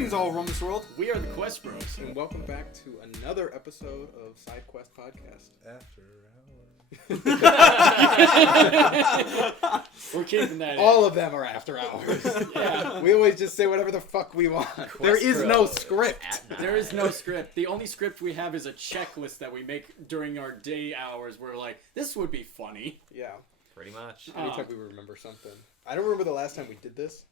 Greetings, all around this world. We are the Quest Bros. And welcome back to another episode of Side Quest Podcast. After We're keeping that in. All of them are after hours. Yeah. We always just say whatever the fuck we want. There is no script. There is no script. The only script we have is a checklist that we make during our day hours. We're like, this would be funny. Yeah. Pretty much. Anytime we remember something. I don't remember the last time we did this.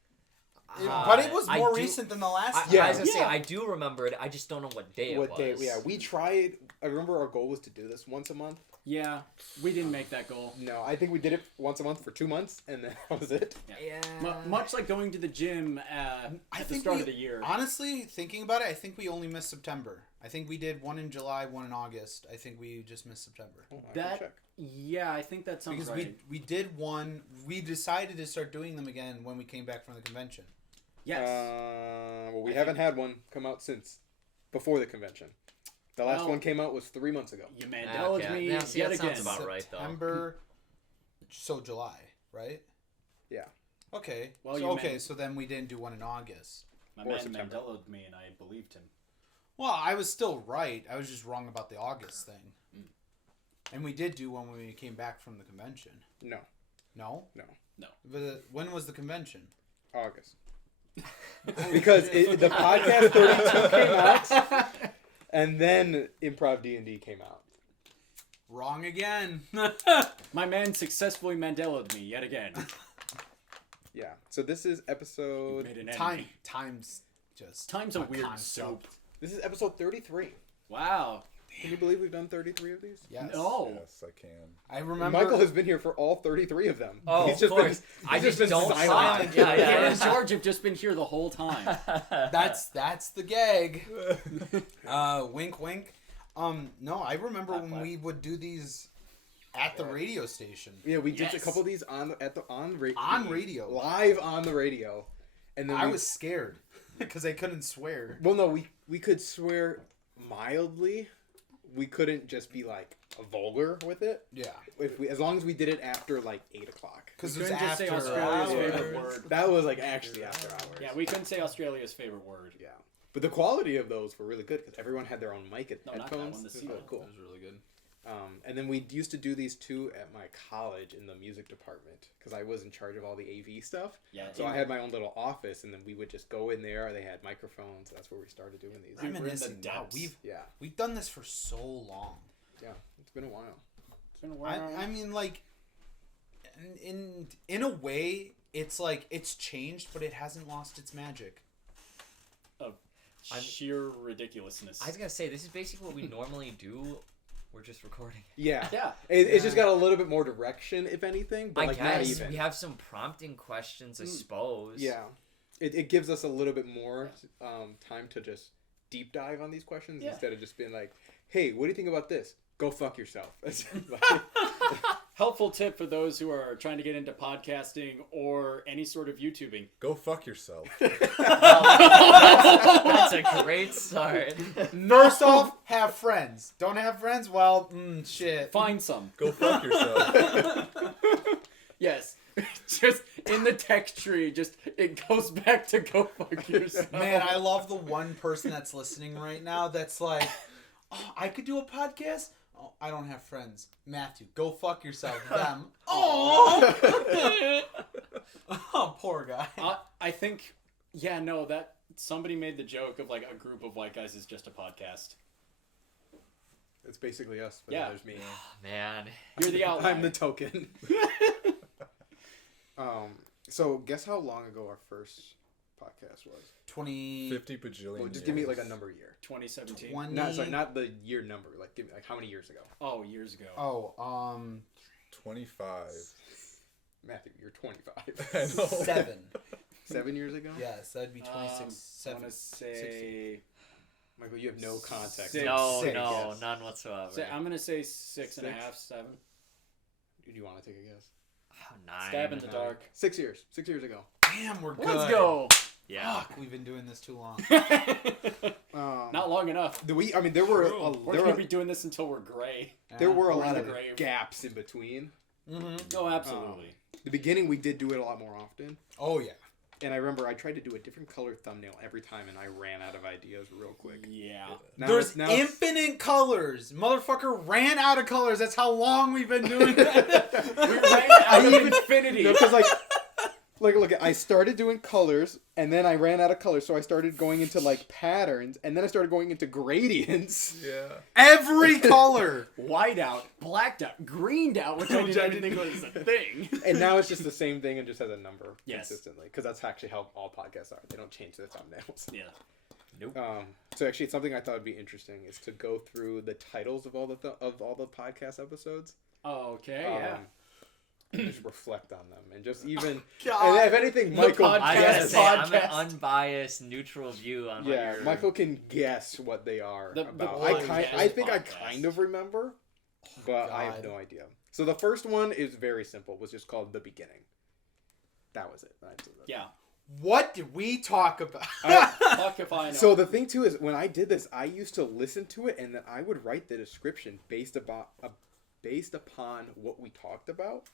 But it was more recent than the last time. Yeah. I was going to say, I do remember it. I just don't know what day it was. What day? Yeah, we tried. I remember our goal was to do this once a month. Yeah, we didn't make that goal. No, I think we did it once a month for 2 months, and then that was it. Yeah. Much like going to the gym at the start of the year. Honestly, thinking about it, I think we only missed September. I think we did one in July, one in August. I think we just missed September. Oh, I can check. Yeah, I think that sounds Because right. we did one. We decided to start doing them again when we came back from the convention. Yes. Well, we haven't had one come out since before the convention. The last one came out was 3 months ago. You Mandela's me Yeah, see, yet that again. sounds about right, though. September, so July, right? Yeah. Okay. Well, So then we didn't do one in August. My Or man September. Mandela's me, and I believed him. Well, I was still right. I was just wrong about the August thing. And we did do one when we came back from the convention. No. No? No. But when was the convention? August. Because the podcast 32 came out, and then Improv D&D came out. Wrong again. My man successfully Mandela'd me yet again. Yeah. So this is episode. Made an enemy. Time's just Time's a weird concept. soap. This is episode 33. Wow. Can you believe we've done 33 of these? Yes. No. Yes, I can. I remember. Michael has been here for all 33 of them. Oh, he's of course. I just been don't silent. Yeah, Hannah and George have just been here the whole time. That's the gag. Wink, wink. No, I remember High when five. we would do these at the radio station. Yeah, we did a Yes. couple of these on radio. On radio. Live on the radio. And then I was scared because I couldn't swear. Well, no, we could swear mildly. We couldn't just be like vulgar with it. Yeah. As long as we did it after like 8 o'clock. Because We it was couldn't just after say Australia's hours. favorite word. That was like actually after hours. Yeah, we couldn't say Australia's favorite word. Yeah. But the quality of those were really good because everyone had their own mic and No, not that headphones. one, the It was C really one. cool. That was really good. And then we used to do these too at my college in the music department because I was in charge of all the AV stuff. Yeah. So I had my own little office, and then we would just go in there. They had microphones. That's where we started doing these. Reminiscent. Reminiscing now. depths. We've done this for so long. Yeah, it's been a while. It's been a while. I mean, like, in a way, it's like it's changed, but it hasn't lost its magic. Of sheer ridiculousness. I was going to say, this is basically what we normally do. We're just recording. Yeah, Yeah. It's just got a little bit more direction, if anything. But I like not guess even. we have some prompting questions, I suppose. Yeah, it gives us a little bit more time to just deep dive on these questions instead of just being like, "Hey, what do you think about this? Go fuck yourself." Helpful tip for those who are trying to get into podcasting or any sort of YouTubing. Go fuck yourself. That's a great start. First off, have friends. Don't have friends? Well, shit. Find some. Go fuck yourself. Yes. Just in the text tree, just it goes back to go fuck yourself. Man, I love the one person that's listening right now that's like, oh, I could do a podcast? Oh, I don't have friends. Matthew, go fuck yourself. Them. Oh! Oh, poor guy. I think, that somebody made the joke of like a group of white guys is just a podcast. It's basically us, but Yeah. there's me. Man. You're the outlier. I'm the token. So guess how long ago our first podcast was? 50 bajillion. Well, just give me like a number year. 2017. 20. Not the year number. Like give me like how many years ago? Oh, years ago. Oh, 25. Matthew, you're 25. I know. 7. 7 years ago? Yes, that'd be 26. I 7. want to say. Michael, you have no context. Six. No, Six, no, yes. none whatsoever. I'm gonna say 6.5, 7. Do you want to take a guess? Oh, 9. Stab in the dark. 6 years. 6 years ago. Damn, we're good. Let's go. Yeah. Fuck, we've been doing this too long. Not long enough. There were We're gonna be doing this until we're gray. there were a Or in lot the of grave. gaps in between. Mm-hmm. Oh, absolutely. The beginning we did do it a lot more often. Oh, yeah. And I remember I tried to do a different color thumbnail every time, and I ran out of ideas real quick. Yeah. There's infinite colors. Motherfucker ran out of colors. That's how long we've been doing that. We ran out of infinity. Because look, I started doing colors, and then I ran out of colors, so I started going into like patterns, and then I started going into gradients. Yeah. Every color. White out, blacked out, greened out, which I didn't think was a thing. And now it's just the same thing and just has a number Yes. consistently, because that's actually how all podcasts are. They don't change their thumbnails. Yeah. Nope. So actually, something I thought would be interesting is to go through the titles of all the podcast episodes. Oh, okay. Yeah. And just reflect on them, and just even, God. and if anything, Michael. I gotta Yes, say, I'm an podcast. unbiased, neutral view on what Yeah, you're... Michael can guess what they are The about. podcast I think I podcast. kind of remember, but I have God. no idea. So the first one is very simple. It was just called The Beginning. That was it. Yeah. What did we talk about? Fuck if I know. So the thing too is, when I did this, I used to listen to it, and then I would write the description based upon what we talked about.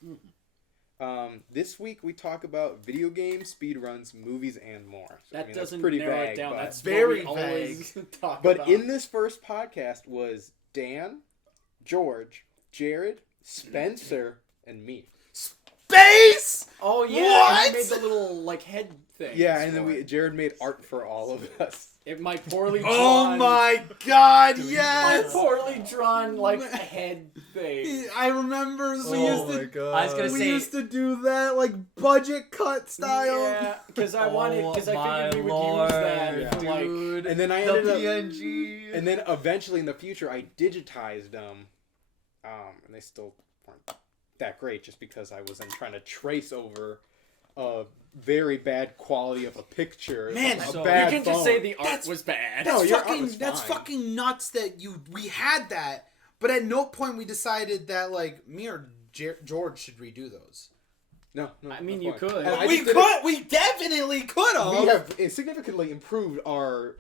This week we talk about video games, speedruns, movies, and more. So, that that's doesn't pretty narrow vague, it down. but- That's very what we always talk But about. in this first podcast was Dan, George, Jared, Spencer, and me. Space! Oh yeah, What? you made the little like head thing. Yeah, and then Jared made art for all of us. My poorly drawn. Oh my god, My yes! poorly drawn like head thing. I remember we Oh my used to god. I was gonna we say- used to do that like budget cut style. Yeah, because I my figured we would lord, use that for, like. dude. And then I the ended up, PNG. and then eventually in the future I digitized them, and they still weren't that great just because I was then trying to trace over a very bad quality of a picture. Man, a so- You bad can just phone. say the art That's- was bad. No, That's your art fucking was that's fine. fucking nuts that we had that, but at no point we decided that like me or George should redo those. No, I mean, no you point. could. And I We just did it- we definitely could have. We have significantly improved our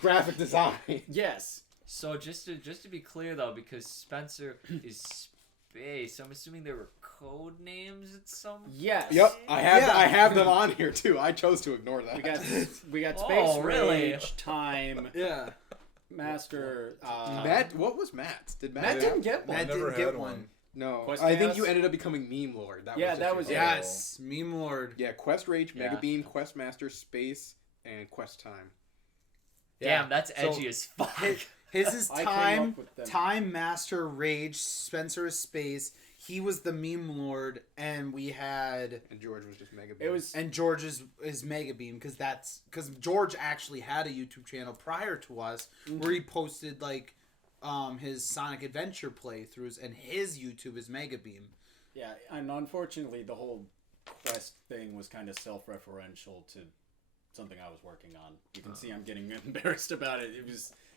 graphic design. Yes. So just to be clear though, because Spencer is space, so I'm assuming there were code names at some. Yes. Yep, I Yeah. have them on here too. I chose to ignore that. We got Oh, Space really? Rage, Time, Yeah, Master. Matt, what was Matt's? Did Matt? Matt didn't get one. Matt never didn't get had one. one. No, Quest I think Chaos? you ended up becoming Meme Lord. Yeah, just that your was thing. it. Yes, Meme Lord. Yeah, Quest Rage, Mega Yeah. Beam, Quest Master, Space, and Quest Time. Damn, that's So, edgy as fuck. His is I came Time, up with them. Time Master Rage. Spencer is Space. He was the Meme Lord, and we had And George was just Mega Beam. It was. and George is Mega Beam because George actually had a YouTube channel prior to us where he posted like his Sonic Adventure playthroughs, and his YouTube is Mega Beam. Yeah, and unfortunately, the whole Quest thing was kind of self-referential to something I was working on. You can see I'm getting embarrassed about it. It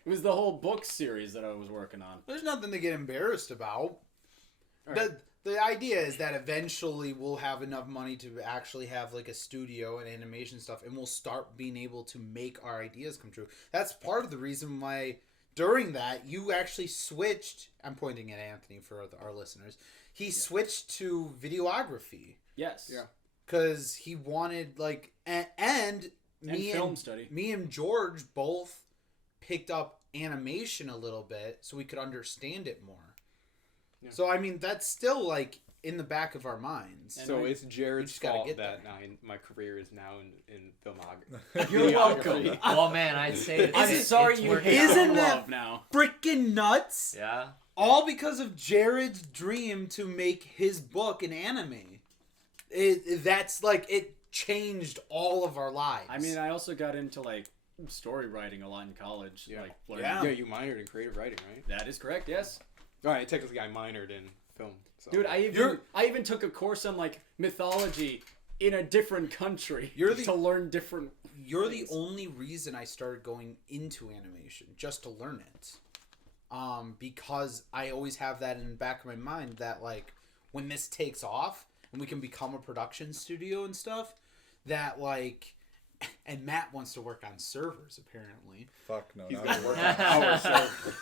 was the whole book series that I was working on. There's nothing to get embarrassed about. All right. The idea is that eventually we'll have enough money to actually have like a studio and animation stuff, and we'll start being able to make our ideas come true. That's part of the reason why during that you actually switched. I'm pointing at Anthony for our listeners. He switched to videography Yes. Yeah. because he wanted like and me film study. Me and George both picked up animation a little bit so we could understand it more. Yeah. So I mean that's still like in the back of our minds. And So I- it's Jared's just gotta fault get that there. my career is now in filmography. You're welcome. Oh man, I'd say I'm it's sorry you working hate out. Isn't our that- love now. Freaking nuts! Yeah. All because of Jared's dream to make his book an anime. That's like it changed all of our lives. I mean, I also got into like story writing a lot in college. Yeah. Like, learning. Yeah. Yeah, you minored in creative writing, right? That is correct. Yes. All right, technically I minored in film. So. Dude, I even took a course on like mythology in a different country to learn different. You're things. the only reason I started going into animation, just to learn it. Because I always have that in the back of my mind that like when this takes off and we can become a production studio and stuff, that like, and Matt wants to work on servers apparently. Fuck no. He's not gonna me. work on our server.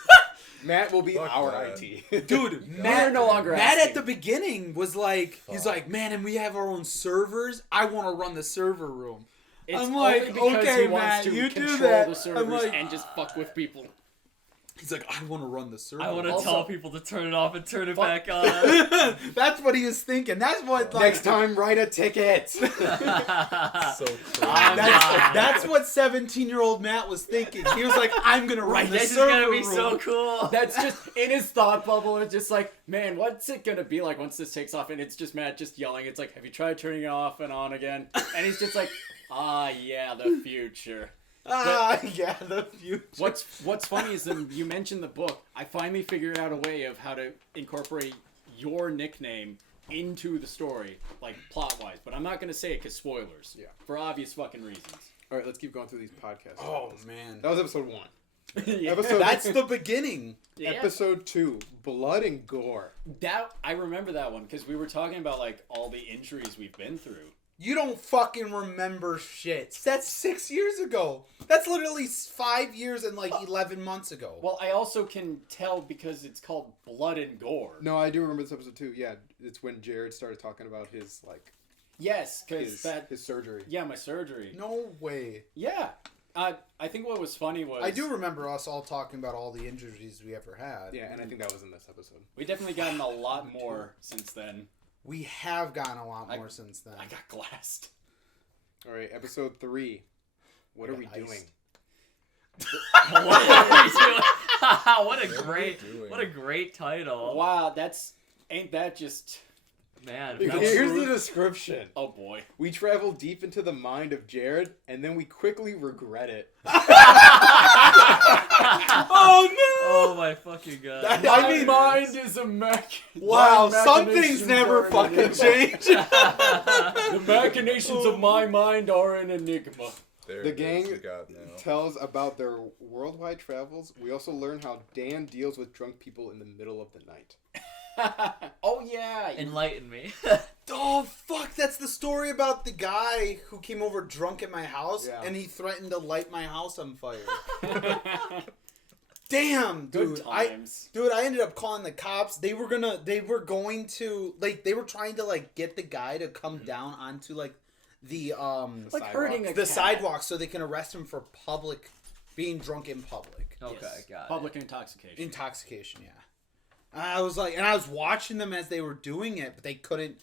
Matt will be Fuck our that. IT. Dude, Yeah. Matt, We're no longer Matt asking. at the beginning was like, he's Fuck. like, man, and we have our own servers. I want to run the server room. It's I'm like, only because okay, he wants Matt, to you do control that. the I'm servers like- and just fuck with people. He's like, I want to run the server. I want to Also- tell people to turn it off and turn it Fuck. back on. That's what he was thinking. That's what. Like, Next time, write a ticket. So crazy. That's what 17-year-old Matt was thinking. He was like, I'm gonna run the This is server gonna be room. so cool. That's just in his thought bubble. It's just like, man, what's it gonna be like once this takes off? And it's just Matt just yelling. It's like, have you tried turning it off and on again? And he's just like, yeah, the future. Yeah, the future. What's funny is that you mentioned the book. I finally figured out a way of how to incorporate your nickname into the story, like plot-wise. But I'm not gonna say it because spoilers. Yeah. For obvious fucking reasons. All right, let's keep going through these podcasts. Oh man, That was episode 1. Yeah. Episode that's the beginning. Yeah. Episode 2, blood and gore. That I remember that one because we were talking about like all the injuries we've been through. You don't fucking remember shit. That's 6 years ago. That's literally 5 years and like 11 months ago. Well, I also can tell because it's called Blood and Gore. No, I do remember this episode too. Yeah, it's when Jared started talking about his Yes, because his surgery. yeah, my surgery. No way. Yeah. I think what was funny was I do remember us all talking about all the injuries we ever had. Yeah, and I think that was in this episode. we definitely gotten a lot more since then. We have gotten a lot more since then. I got glassed. All right, episode 3. What are we got doing? iced. What are we doing? What a What are we great, doing? what a great title. Wow, ain't that just Man, Here's that was- the description. oh boy. We travel deep into the mind of Jared, and then we quickly regret it. Oh no! oh my fucking god. That- My I mean- mind is a mech. Wow, My some machinations things never are an fucking enigma. change. The machinations of my mind are an enigma. There The it is, gang we got now. tells about their worldwide travels. We also learn how Dan deals with drunk people in the middle of the night. Oh yeah. Enlighten me. Oh fuck, that's the story about the guy who came over drunk at my house Yeah. and he threatened to light my house on fire. Damn, Good dude. times. I ended up calling the cops. They were going to like they were trying to like get the guy to come down onto like the Like sidewalk. hurting a the cat. sidewalk so they can arrest him for being drunk in public. Okay, Yes. got it. Public intoxication. Intoxication, yeah. I was like, and I was watching them as they were doing it, but they couldn't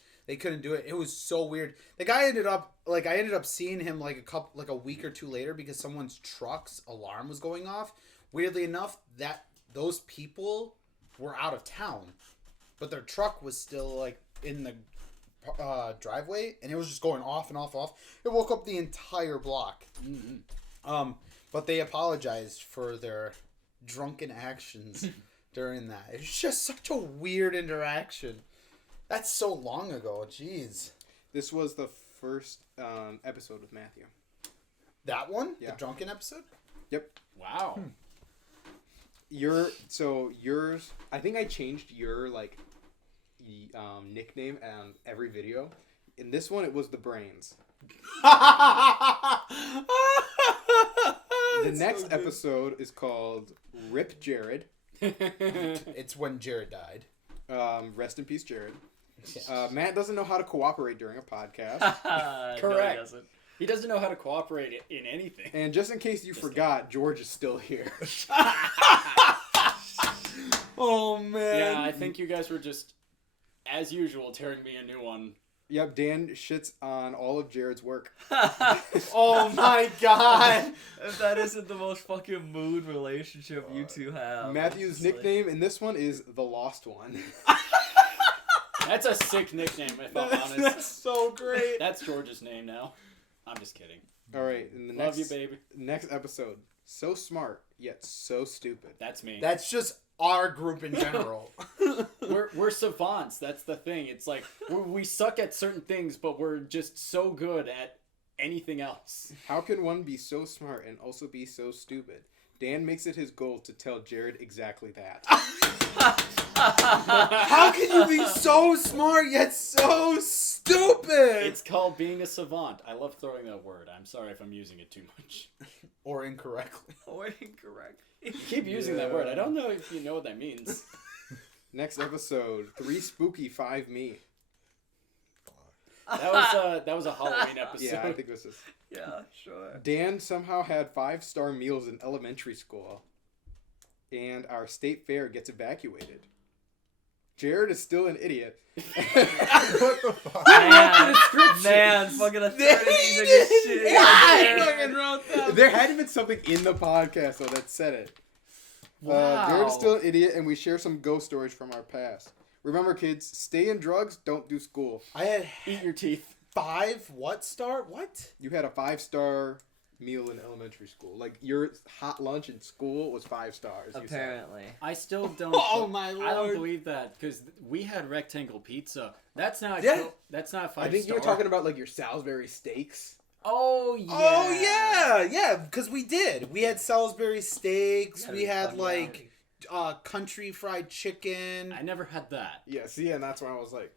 do it. It was so weird. The guy ended up seeing him like a week or two later because someone's truck's alarm was going off. Weirdly enough, that those people were out of town, but their truck was still like in the driveway, and it was just going off and off and off. It woke up the entire block. Mm-hmm. But they apologized for their drunken actions during that. It's just such a weird interaction. That's so long ago. Jeez. This was the first episode with Matthew. That one? Yeah. The drunken episode? Yep. Wow. Yours. I think I changed your nickname on every video. In this one, it was the brains. The next episode is called Rip Jared. It's when Jared died. Rest in peace, Jared. Matt doesn't know how to cooperate during a podcast. No, he Correct. doesn't. He doesn't know how to cooperate in anything. And just in case you forgot, George is still here. Oh, man. Yeah, I think you guys were just, as usual, tearing me a new one. Yep, Dan shits on all of Jared's work. Oh, my God. If that isn't the most fucking mood relationship you two have. Matthew's it's like- nickname in this one is the Lost One. That's a sick nickname, if I'm honest. That's so great. That's George's name now. I'm just kidding. All right, in the Love next you, baby. next episode, so smart yet so stupid. That's me. That's just our group in general. We're savants. That's the thing. It's like we suck at certain things, but we're just so good at anything else. How can one be so smart and also be so stupid? Dan makes it his goal to tell Jared exactly that. How can you be so smart yet so stupid? stupid. It's called being a savant. I love throwing that word. I'm sorry if I'm using it too much. Or incorrectly. Or incorrect. You keep using that word. I don't know if you know what that means. Next episode, 3 spooky, 5 me. That was a Halloween episode. Yeah, I think this is. Yeah, sure. Dan somehow had 5-star meals in elementary school, and our state fair gets evacuated. Jared is still an idiot. What the fuck? Man, fucking authorities are just shitting I on fucking wrote that. There had to been something in the podcast though that said it. Wow. Jared is still an idiot, and we share some ghost stories from our past. Remember, kids, stay in drugs, don't do school. I had Eat your teeth. 5 what star? What? You had a 5-star meal in elementary school. Like, your hot lunch in school was 5 stars. you said. Apparently. I still don't. Oh, my I don't Lord. believe that because we had rectangle pizza. That's not. Yeah. That's not 5 I think you were star. talking about, like, your Salisbury steaks. Oh yeah. Oh yeah, because we did. We had Salisbury steaks. Gotta We be had fucking like country fried chicken. I never had that. Yeah, see, and that's when I was like,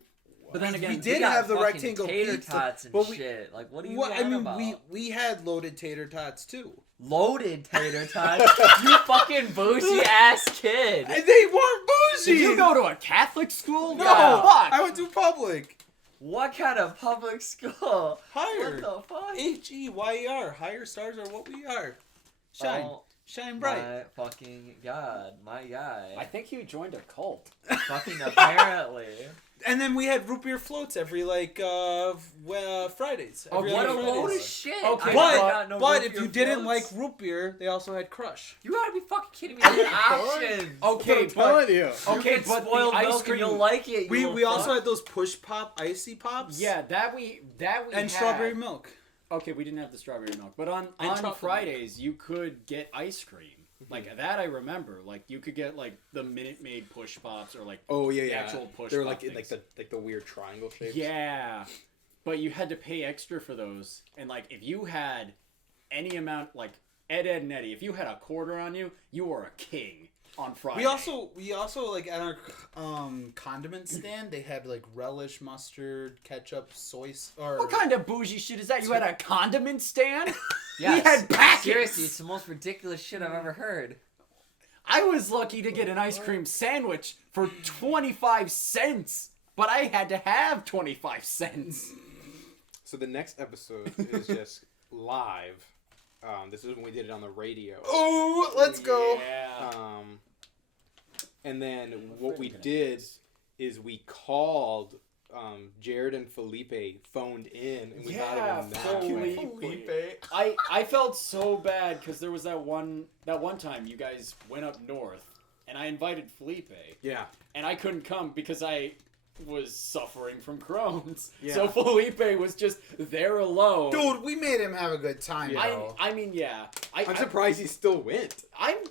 But then again, we did got have the fucking rectangle tater pizza, tots and but we- shit. Like, what are you Well, talking I mean, about? we had loaded tater tots too. Loaded tater tots? You fucking bougie ass kid. And they weren't bougie. Did you go to a Catholic school? No, Yeah. Fuck. I went to public. What kind of public school? Higher. What the fuck? HEYER. Higher stars are what we are. Shine. Oh, Shine bright. my fucking god. My guy. I think you joined a cult. Fucking apparently. And then we had root beer floats every Fridays. Oh, Every What a other load Fridays. of shit. Okay, I But forgot no root if beer you didn't like floats. root beer, they also had Crush. You gotta be fucking kidding me. They had options. Okay, I'm telling you. Okay, You get but the spoiled ice milk cream. and you'll like it. We you also fuck. had those push pop icy pops. Yeah, that we And had. strawberry milk. Okay, we didn't have the strawberry milk, but on chocolate Fridays you could get ice cream. Like that, I remember. Like you could get like the Minute Maid push pops or like Oh, yeah, the yeah. actual push. They're pop like in things. like the weird triangle shapes. Yeah, but you had to pay extra for those, and like if you had any amount, like Ed and Eddie, if you had a quarter on you, you were a king on Friday. We also like at our condiment stand, they had like relish, mustard, ketchup, soy or What kind of bougie shit is that? You had a condiment stand? Yes. We had packets. Seriously, it's the most ridiculous shit I've ever heard. I was lucky to get an ice cream sandwich for 25 cents, but I had to have 25 cents. So the next episode is just live. This is when we did it on the radio. Oh, let's go. Yeah. And then what we did is we called Jared and Felipe phoned in, and we got Yeah, it in that Felipe. way. I felt so bad because there was that one time you guys went up north, and I invited Felipe, Yeah. and I couldn't come because I was suffering from Crohn's. Yeah. So Felipe was just there alone. Dude, we made him have a good time, Yeah. though. I mean, yeah. I'm surprised he still went. I am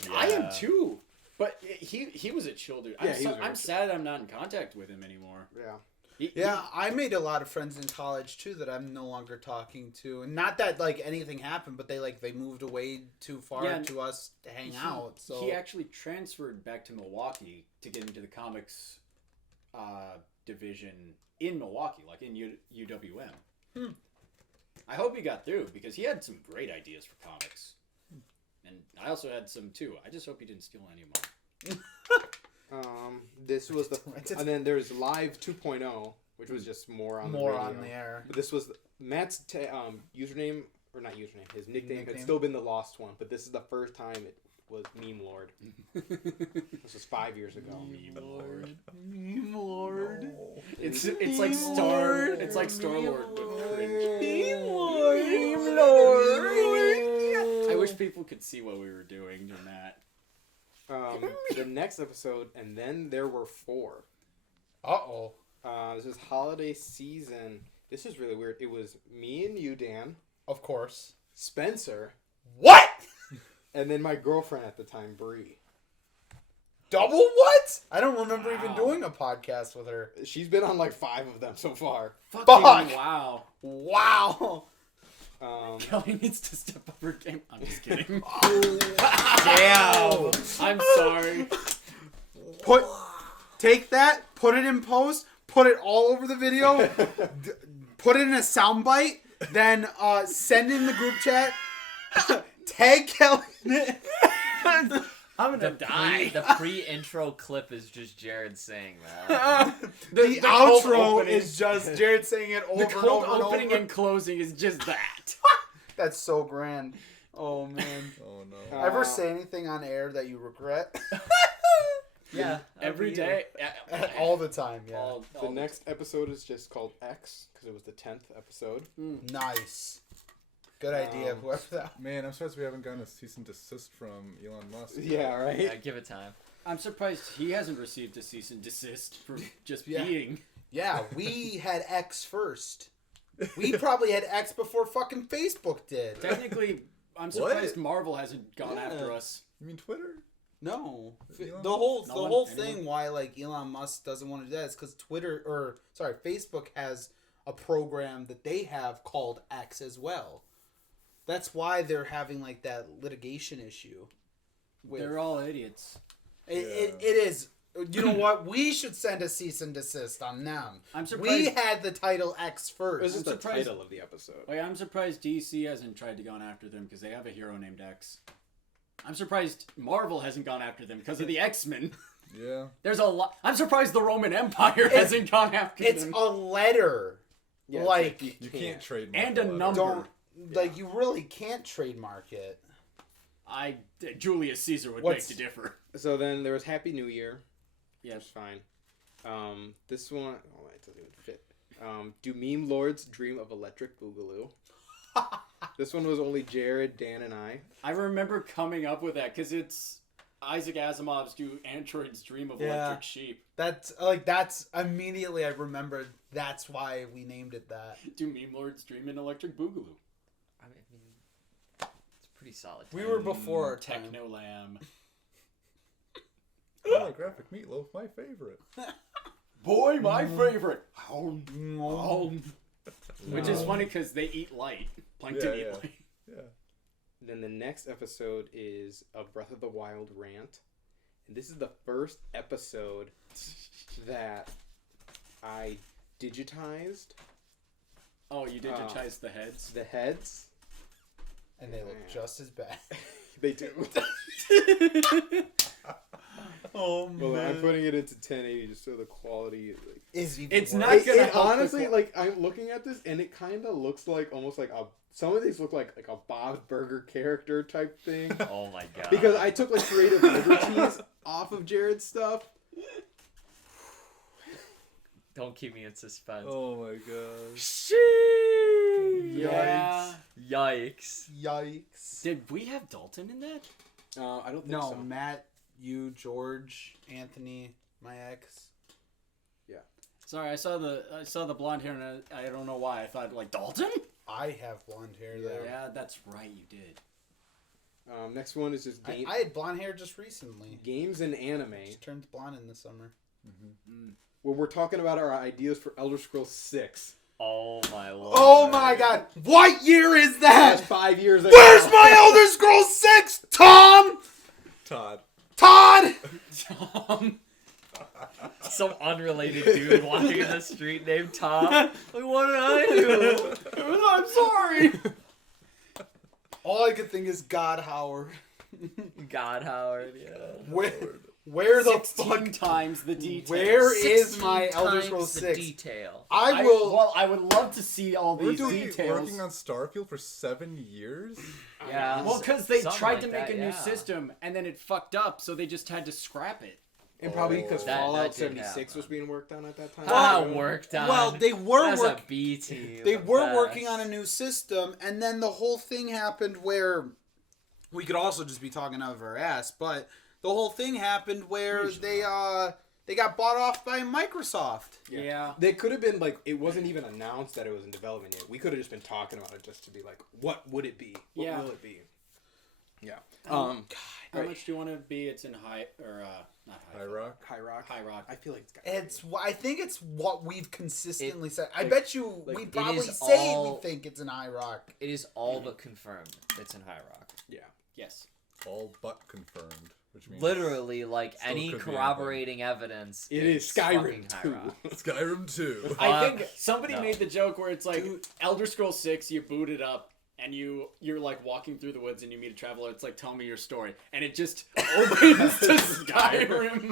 Yeah. too. But he was a chill dude. Yeah, he was very I'm chill. sad I'm not in contact with him anymore. Yeah. Yeah, I made a lot of friends in college too that I'm no longer talking to, and not that like anything happened, but they moved away too far Yeah, to us to hang out. So He actually transferred back to Milwaukee to get into the comics division in Milwaukee, like in UWM. I hope he got through because he had some great ideas for comics. And I also had some too. I just hope he didn't steal any of mine. This was and then there's Live 2.0, which was just more on the radio. air. But this was Matt's username, or not username, his nickname had Nickname. still been the Lost One, but this is the first time it was Meme Lord. This was 5 years ago. Meme Lord. It's like Star Lord with cringe. Meme Lord. I wish people could see what we were doing during that. The next episode, and then there were 4. Uh-oh. This is holiday season. This is really weird. It was me and you, Dan, Of course. Spencer, What? and then my girlfriend at the time, Bree. Double what? I don't remember even Wow. doing a podcast with her. She's been on like 5 of them so far. Fuck. Wow. Wow. Kelly needs to step up her game. I'm just kidding. Damn. I'm sorry. Take that, put it in post, put it all over the video, put it in a soundbite, then send in the group chat, tag Kelly in it. I'm gonna die. The pre-intro clip is just Jared saying that. The cold outro opening. is just Jared saying it over The and cold over and opening over. and closing is just that. That's so grand. Oh man. Oh no. Ever say anything on air that you regret? Yeah, Every day. All the time, yeah. The next episode is just called X because it was the 10th episode. Nice. Good idea, whoever that. Man, I'm surprised we haven't gotten a cease and desist from Elon Musk. Yeah, right. Yeah, give it time. I'm surprised he hasn't received a cease and desist for just Yeah. being. Yeah, we had X first. We probably had X before fucking Facebook did. Technically, I'm surprised Marvel hasn't gone after us. You mean Twitter? No, Elon the whole No one? whole Anyone? thing why like Elon Musk doesn't want to do that is because Facebook has a program that they have called X as well. That's why they're having like that litigation issue. They're all idiots. It is. You know what? We should send a cease and desist on them. I'm We surprised. had the title X This first. is the surprised- title of the episode. Wait, I'm surprised DC hasn't tried to go after them because they have a hero named X. I'm surprised Marvel hasn't gone after them because of the X-Men. Yeah. There's a lot. I'm surprised the Roman Empire hasn't gone after It's them. a letter. Yeah, Like, You can't trademark And a letter. number. Don't like you really can't trademark it. Julius Caesar would What's- beg to differ. So then there was Happy New Year. Yes. Which is fine. This one, oh, it doesn't even fit. Do meme lords dream of electric boogaloo? This one was only Jared, Dan, and I. I remember coming up with that because it's Isaac Asimov's "Do Androids Dream of Yeah. Electric Sheep?" That's immediately I remembered. That's why we named it that. Do meme lords dream in electric boogaloo? I mean, it's pretty solid. We were before our time. Techno Lamb. Holographic meatloaf, my favorite. Boy, my favorite. Oh. Which is funny because they eat light. Plankton eat Yeah. light. Yeah. Then the next episode is a Breath of the Wild rant. And this is the first episode that I digitized Oh, you digitized the heads? the heads. And they look just as bad. They do. Oh Well, I'm putting it into 1080 just so the quality like, Is even It's worse. not gonna help the honestly like I'm looking at this and it kind of looks like almost like a some of these look like a Bob's Burger character type thing Oh my god. because I took like creative liberties off of Jared's stuff. Don't keep me in suspense. Oh my gosh. Yeah. Yikes. Yikes. Did we have Dalton in that? I don't think No, so. Matt, you, George, Anthony, my ex. Sorry, I saw the blonde hair and I don't know why I thought like Dalton. I have blonde hair there. Yeah, that's right, you did. Next one is just I had blonde hair just recently. games and anime. Just turned blonde in the summer. Where we're talking about our ideas for Elder Scrolls 6. Oh my lord. Oh my god! What year is That's that? 5 years ago. Where's my Elder Scrolls 6? Tom! Todd. Todd! Some unrelated dude walking in the street named Tom. Like, what did I do? I'm sorry. All I could think is God Howard. God, Howard. Yeah. Where the 16 fuck? times the details. Where is 16 my Elder times Scrolls the 6? detail. I will. Well, I would love to see all We're these doing details. working on Starfield for 7 years? Yeah. Well, because they Something tried like to make that, a new yeah. system and then it fucked up, so they just had to scrap it. And probably because That Fallout did 76 happen. was being worked on at that time. Ah, too. worked on. well, they were That's working. a B team. They the were working best. on a new system, and then the whole thing happened where we could also just be talking out of our ass, but the whole thing happened where they got bought off by Microsoft. Yeah. They could have been like, it wasn't even announced that it was in development yet. We could have just been talking about it just to be like, what would it be? What Yeah. will it be? Yeah. How Right. much do you want to be? It's in high or not high. High Rock? High Rock. High Rock. I feel like it's got. I think it's what we've consistently said. I like- bet you like, we it probably is say all- we think it's an High Rock. It is all but confirmed. It's in High Rock. Yeah. Yes. All but confirmed. which means Literally, like Still any could be corroborating evidence. It is it's Skyrim fucking 2. high rock. Skyrim 2. I think Fuck somebody no. made the joke where it's like Elder Scrolls 6, you boot it up and you're like walking through the woods and you meet a traveler. It's like, tell me your story, and it just opens to Skyrim.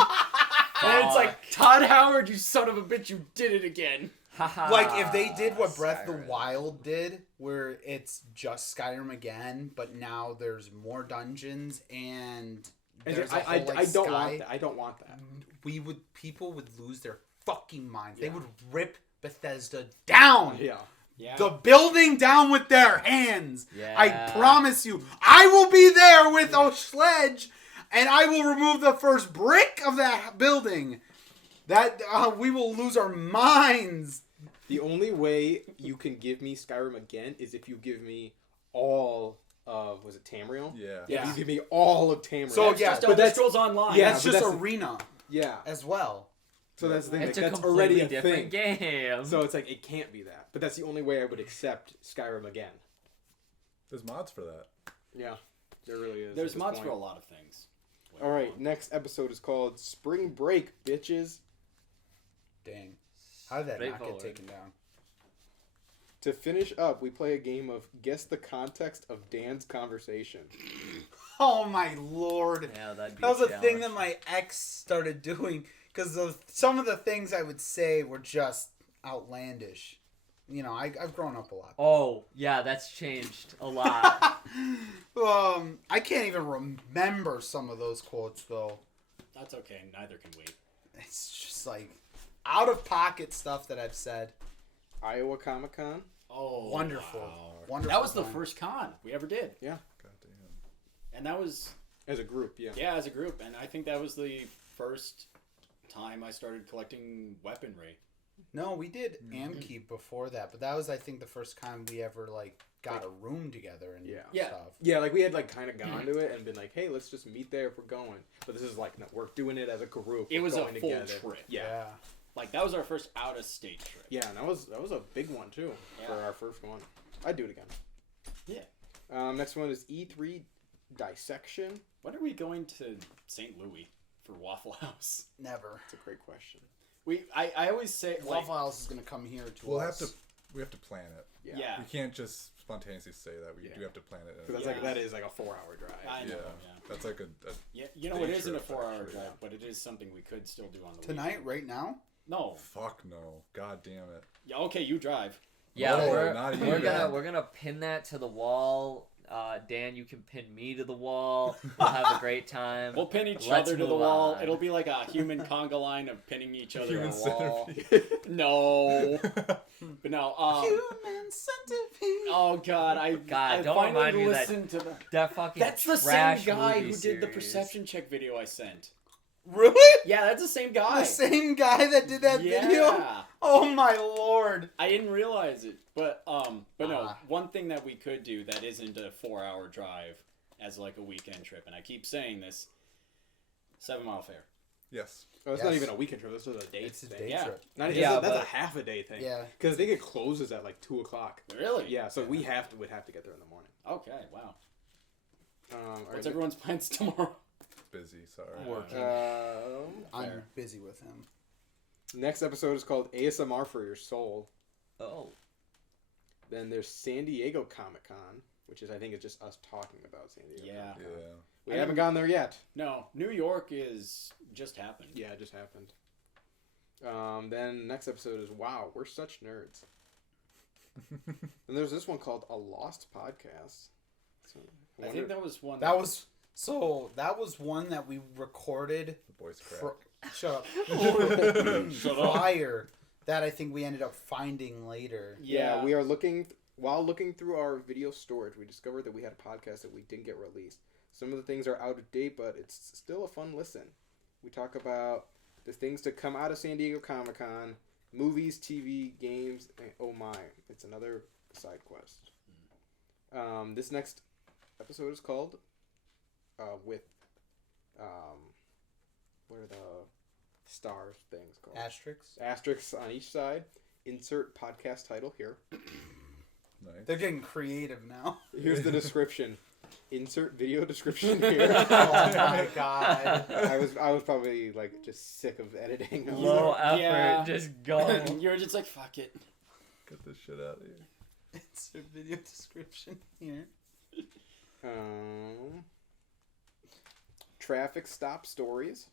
And it's like, Todd Howard, you son of a bitch, you did it again. Like if they did what Breath of Skyrim. the Wild did, where it's just Skyrim again, but now there's more dungeons and there's a whole, like, I don't sky, want that. I don't want that. People would lose their fucking minds. They would rip Bethesda down. Yeah. Yeah. The building down with their hands. Yeah. I promise you. I will be there with a sledge, and I will remove the first brick of that building. That we will lose our minds. The only way you can give me Skyrim again is if you give me all of, was it Tamriel? Yeah. If Yeah. you give me all of Tamriel. So, That's yeah, just but Elder that's- Scrolls Online. Yeah, That's but just that's- Arena Yeah. as well. So that's the thing. It's Like, a that's completely already a different thing. game. So it's like, it can't be that. But that's the only way I would accept Skyrim again. There's mods for that. Yeah. There really is. There's at this mods point. for a lot of things. Alright, next episode is called Spring Break, bitches. Dang. How did that not get Straightforward. taken down? To finish up, we play a game of Guess the Context of Dan's Conversation. Oh my lord. Yeah, that'd be That was a thing challenge. that my ex started doing because some of the things I would say were just outlandish. You know, I've grown up a lot. Oh, yeah, that's changed a lot. I can't even remember some of those quotes though. That's okay. Neither can we. It's just like out of pocket stuff that I've said. Iowa Comic Con. Oh, Wonderful. wow. Wonderful. That was the time. first con we ever did, Yeah. Goddamn. and that was As a group, yeah. as a group, and I think that was the first time I started collecting weaponry. No, we did AMKE before that, but that was I think the first time we ever like got a room together and Yeah. stuff. Yeah, like we had like kind of gone to it and been like, hey, let's just meet there if we're going. But this is like, no, we're doing it as a group. It We're was a going full together. trip. Yeah. Like that was our first out of state trip. Yeah, and that was a big one too for Yeah. our first one. I'd do it again. Yeah. Next one is E3 Dissection. When are we going to St. Louis for Waffle House? Never. That's a great question. I always say like, Waffle House is gonna come here to We us. have to plan it. yeah. We can't just spontaneously say that. We Yeah. do have to plan it. 'Cause that's Yeah. like that is like a 4-hour drive. I know. Yeah. Yeah. That's like a Yeah. You know, Day it isn't a trip, 4-hour actually, drive, yeah. but it is something we could still do on the Tonight, weekend. right now. No. fuck no. God damn it. Yeah. Okay, you drive. Yeah, No, not we're even. gonna pin that to the wall. Dan, you can pin me to the wall. We'll have a great time. We'll pin each Let's other to the move wall. on. It'll be like a human conga line of pinning each other Human to the wall. centipede. No. But no. Human centipede. Oh God, I don't finally remind me that listened to the. That fucking That's the same trash guy movie who did the series. perception check video I sent. Really? Yeah, that's the same guy. The same guy that did that yeah. video? Oh my lord. I didn't realize it, but no. Ah. One thing that we could do that isn't a 4-hour drive as like a weekend trip, and I keep saying this: 7 Mile Fair. Yes. Oh, it's not Yes. even a weekend trip. This is a day It's a thing. day Yeah. trip. Not even, Yeah, that's a but- half a day thing. Yeah. Because they get closes at like 2:00. Really? Yeah, so we would have to get there in the morning. Okay. Wow. Alright, What's everyone's plans tomorrow? Busy. Sorry. Working. I'm Fair. busy with him. Next episode is called ASMR for Your Soul. Oh, Then there's San Diego Comic Con, which is I think it's just us talking about San Diego. Yeah. Comic-Con. Yeah. We I haven't didn't- gone there yet. No, New York is just happened. Yeah, it just happened. Then next episode is wow, we're such nerds. And there's this one called A Lost Podcast. So, I think that was one. That was one that we recorded The boys crack. shut up. Shut up. prior that I think we ended up finding later. Yeah, we are while looking through our video storage, we discovered that we had a podcast that we didn't get released. Some of the things are out of date, but it's still a fun listen. We talk about the things to come out of San Diego Comic Con, movies, TV, games, and oh my, it's another side quest. This next episode is called with what are the star things called? Asterisks. Asterisks on each side. Insert podcast title here. Nice. They're getting creative now. Here's the description. insert video description here. Oh my god. I was probably like just sick of editing. Low effort, Yeah. just go. You're just like, fuck it. Get this shit out of here. It's a video description here. Traffic stop stories.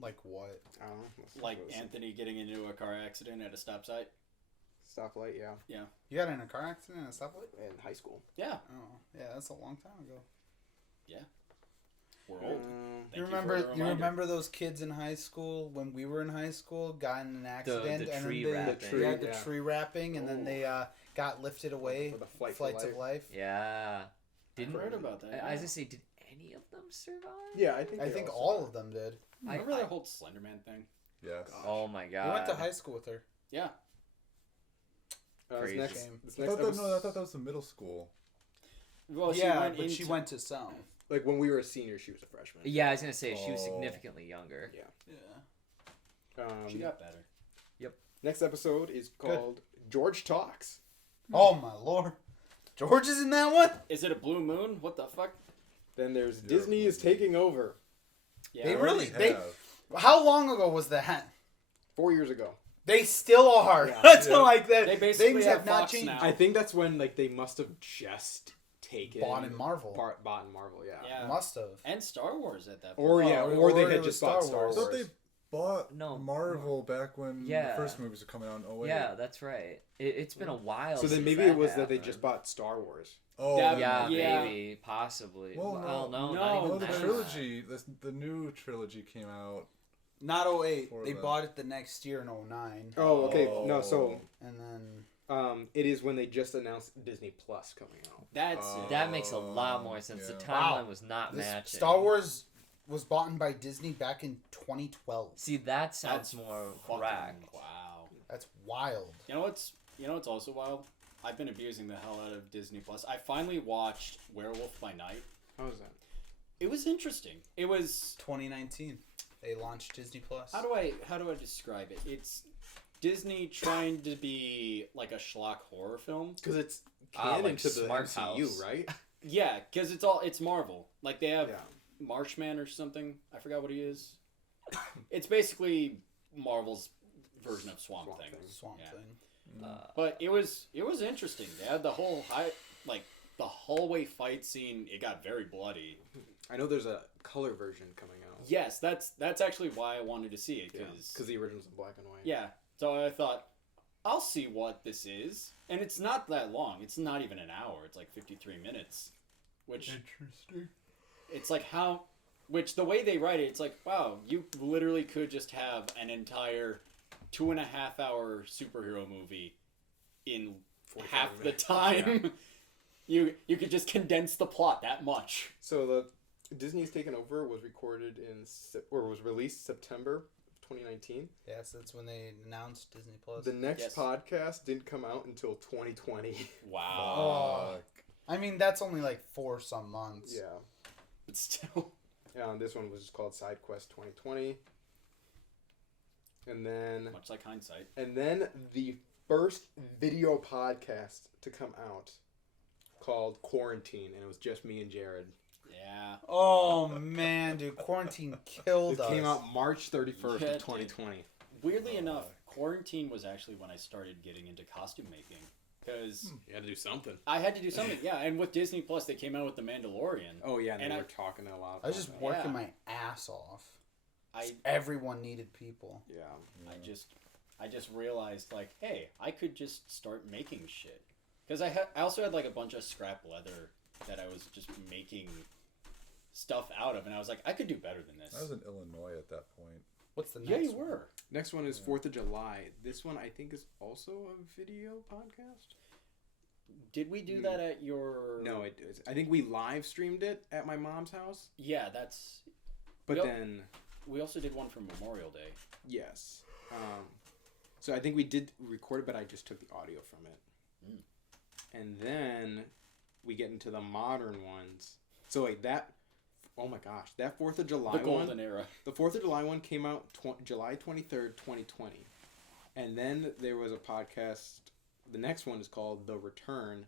Like what? I don't know. Let's Like go with Anthony getting into a car accident at a stop sign. stoplight. Yeah, You got in a car accident at a stoplight? in high school. Yeah, Oh, yeah, that's a long time ago. we're old. Um, Thank You you for remember? the You reminder. remember those kids in high school when we were in high school got in an accident the and tree then they wrapping. had the Yeah. tree wrapping and then Oh. they got lifted away. For the flight for Flights life. of life. Yeah. I heard about that. I was gonna say, did any of them survive? yeah, I think I they think also all are. of them did. Remember that whole Slenderman thing? Yes. Oh my god. We went to high school with her. Yeah. This Crazy. next, Game. this I next thought, that, episode, no, I thought that was the middle school. Well, yeah, she went she went to South. like when we were a senior, she was a freshman. Yeah, I was gonna say she was Oh. significantly younger. Yeah. She got better. Next episode is called George Talks. Oh my lord. George is in that one? Is it a blue moon? What the fuck? Then there's Yeah. Disney is taking over. Yeah. They Already really- they- have. How long ago was that? 4 years ago. They still are. Yeah. That's Yeah. like that. They basically Things have have not Fox changed. now. I think that's when like they must have just taken Bought in Marvel. bought in Marvel, yeah. Yeah. Must have. And Star Wars at that point. Or yeah, Oh, or they or it had was just bought Star Star I Wars. Wars. thought they bought No. Marvel back when Yeah. the first movies were coming out in 08. Yeah, that's right. It's been a while. So then since maybe that it was that they happened. just bought Star Wars. Oh, That- Yeah, Yeah. maybe, possibly. Well, Well, no. no, No, not Oh, even the that. trilogy, the new trilogy came out. Not 08. For They them. bought it the next year in 09. Oh, okay. No, so And then it is when they just announced Disney Plus coming out. That's That makes a lot more sense. The Yeah. timeline Wow. was not this matching. Star Wars was bought by Disney back in 2012. See, that sounds That's more fucking- correct. Wow. That's wild. You know what's also wild? I've been abusing the hell out of Disney Plus. I finally watched Werewolf by Night. How is that? It was interesting. It was 2019. They launched Disney Plus. how do I describe it? It's Disney trying to be like a schlock horror film. Because it's Ah, canon like to the Smart MCU, House. right? Yeah, because it's Marvel. Like they have Yeah. Marshman or something. I forgot what he is. It's basically Marvel's version of Swamp Thing. Swamp Yeah. Thing. But it was interesting. They had the whole the hallway fight scene. It got very bloody. I know there's a color version coming out. Yes, that's actually why I wanted to see it Because because the original's in black and white. yeah. So I thought I'll see what this is, and it's not that long. It's not even an hour. It's like 53 minutes, which Interesting. it's like how. Which the way they write it, it's like wow, you literally could just have an entire 2.5 hour superhero movie in 45 half the minutes. time. You could just condense the plot that much. So the Disney's Taken Over was recorded or was released September of 2019. Yes, that's when they announced Disney Plus. The next Yes. podcast didn't come out until 2020. Wow. Oh. Fuck. I mean, that's only like 4 some months. Yeah. But still. This one was just called Side Quest 2020. And then Much like hindsight. the first video podcast to come out called Quarantine, and it was just me and Jared. Yeah. Oh man, dude, quarantine killed It us. came out March 31st Yeah, it of did. 2020. Weirdly enough, quarantine was actually when I started getting into costume making. Because You had to do something. I had to do something. Yeah, and with Disney Plus, they came out with The Mandalorian. Oh yeah, and, And they I- were talking a lot. I was just about working Yeah. my ass off. I Everyone needed people. that. Yeah. I just realized like, hey, I could just start making shit. Because I also had like a bunch of scrap leather that I was just making stuff out of, and I was like, I could do better than this. I was in Illinois at that point. What's the next Yeah, you one? were. Next one is 4th of July. This one I think is also a video podcast. Did we do that at your? No, it is. I think we live streamed it at my mom's house. Yeah, that's. But Yep. then, We also did one for Memorial Day. yes. So I think we did record it, but I just took the audio from it. And then we get into the modern ones. So like that. Oh my gosh, that 4th of July The golden one. era. The 4th of July one came out July 23rd, 2020. And then there was a podcast. The next one is called The Return.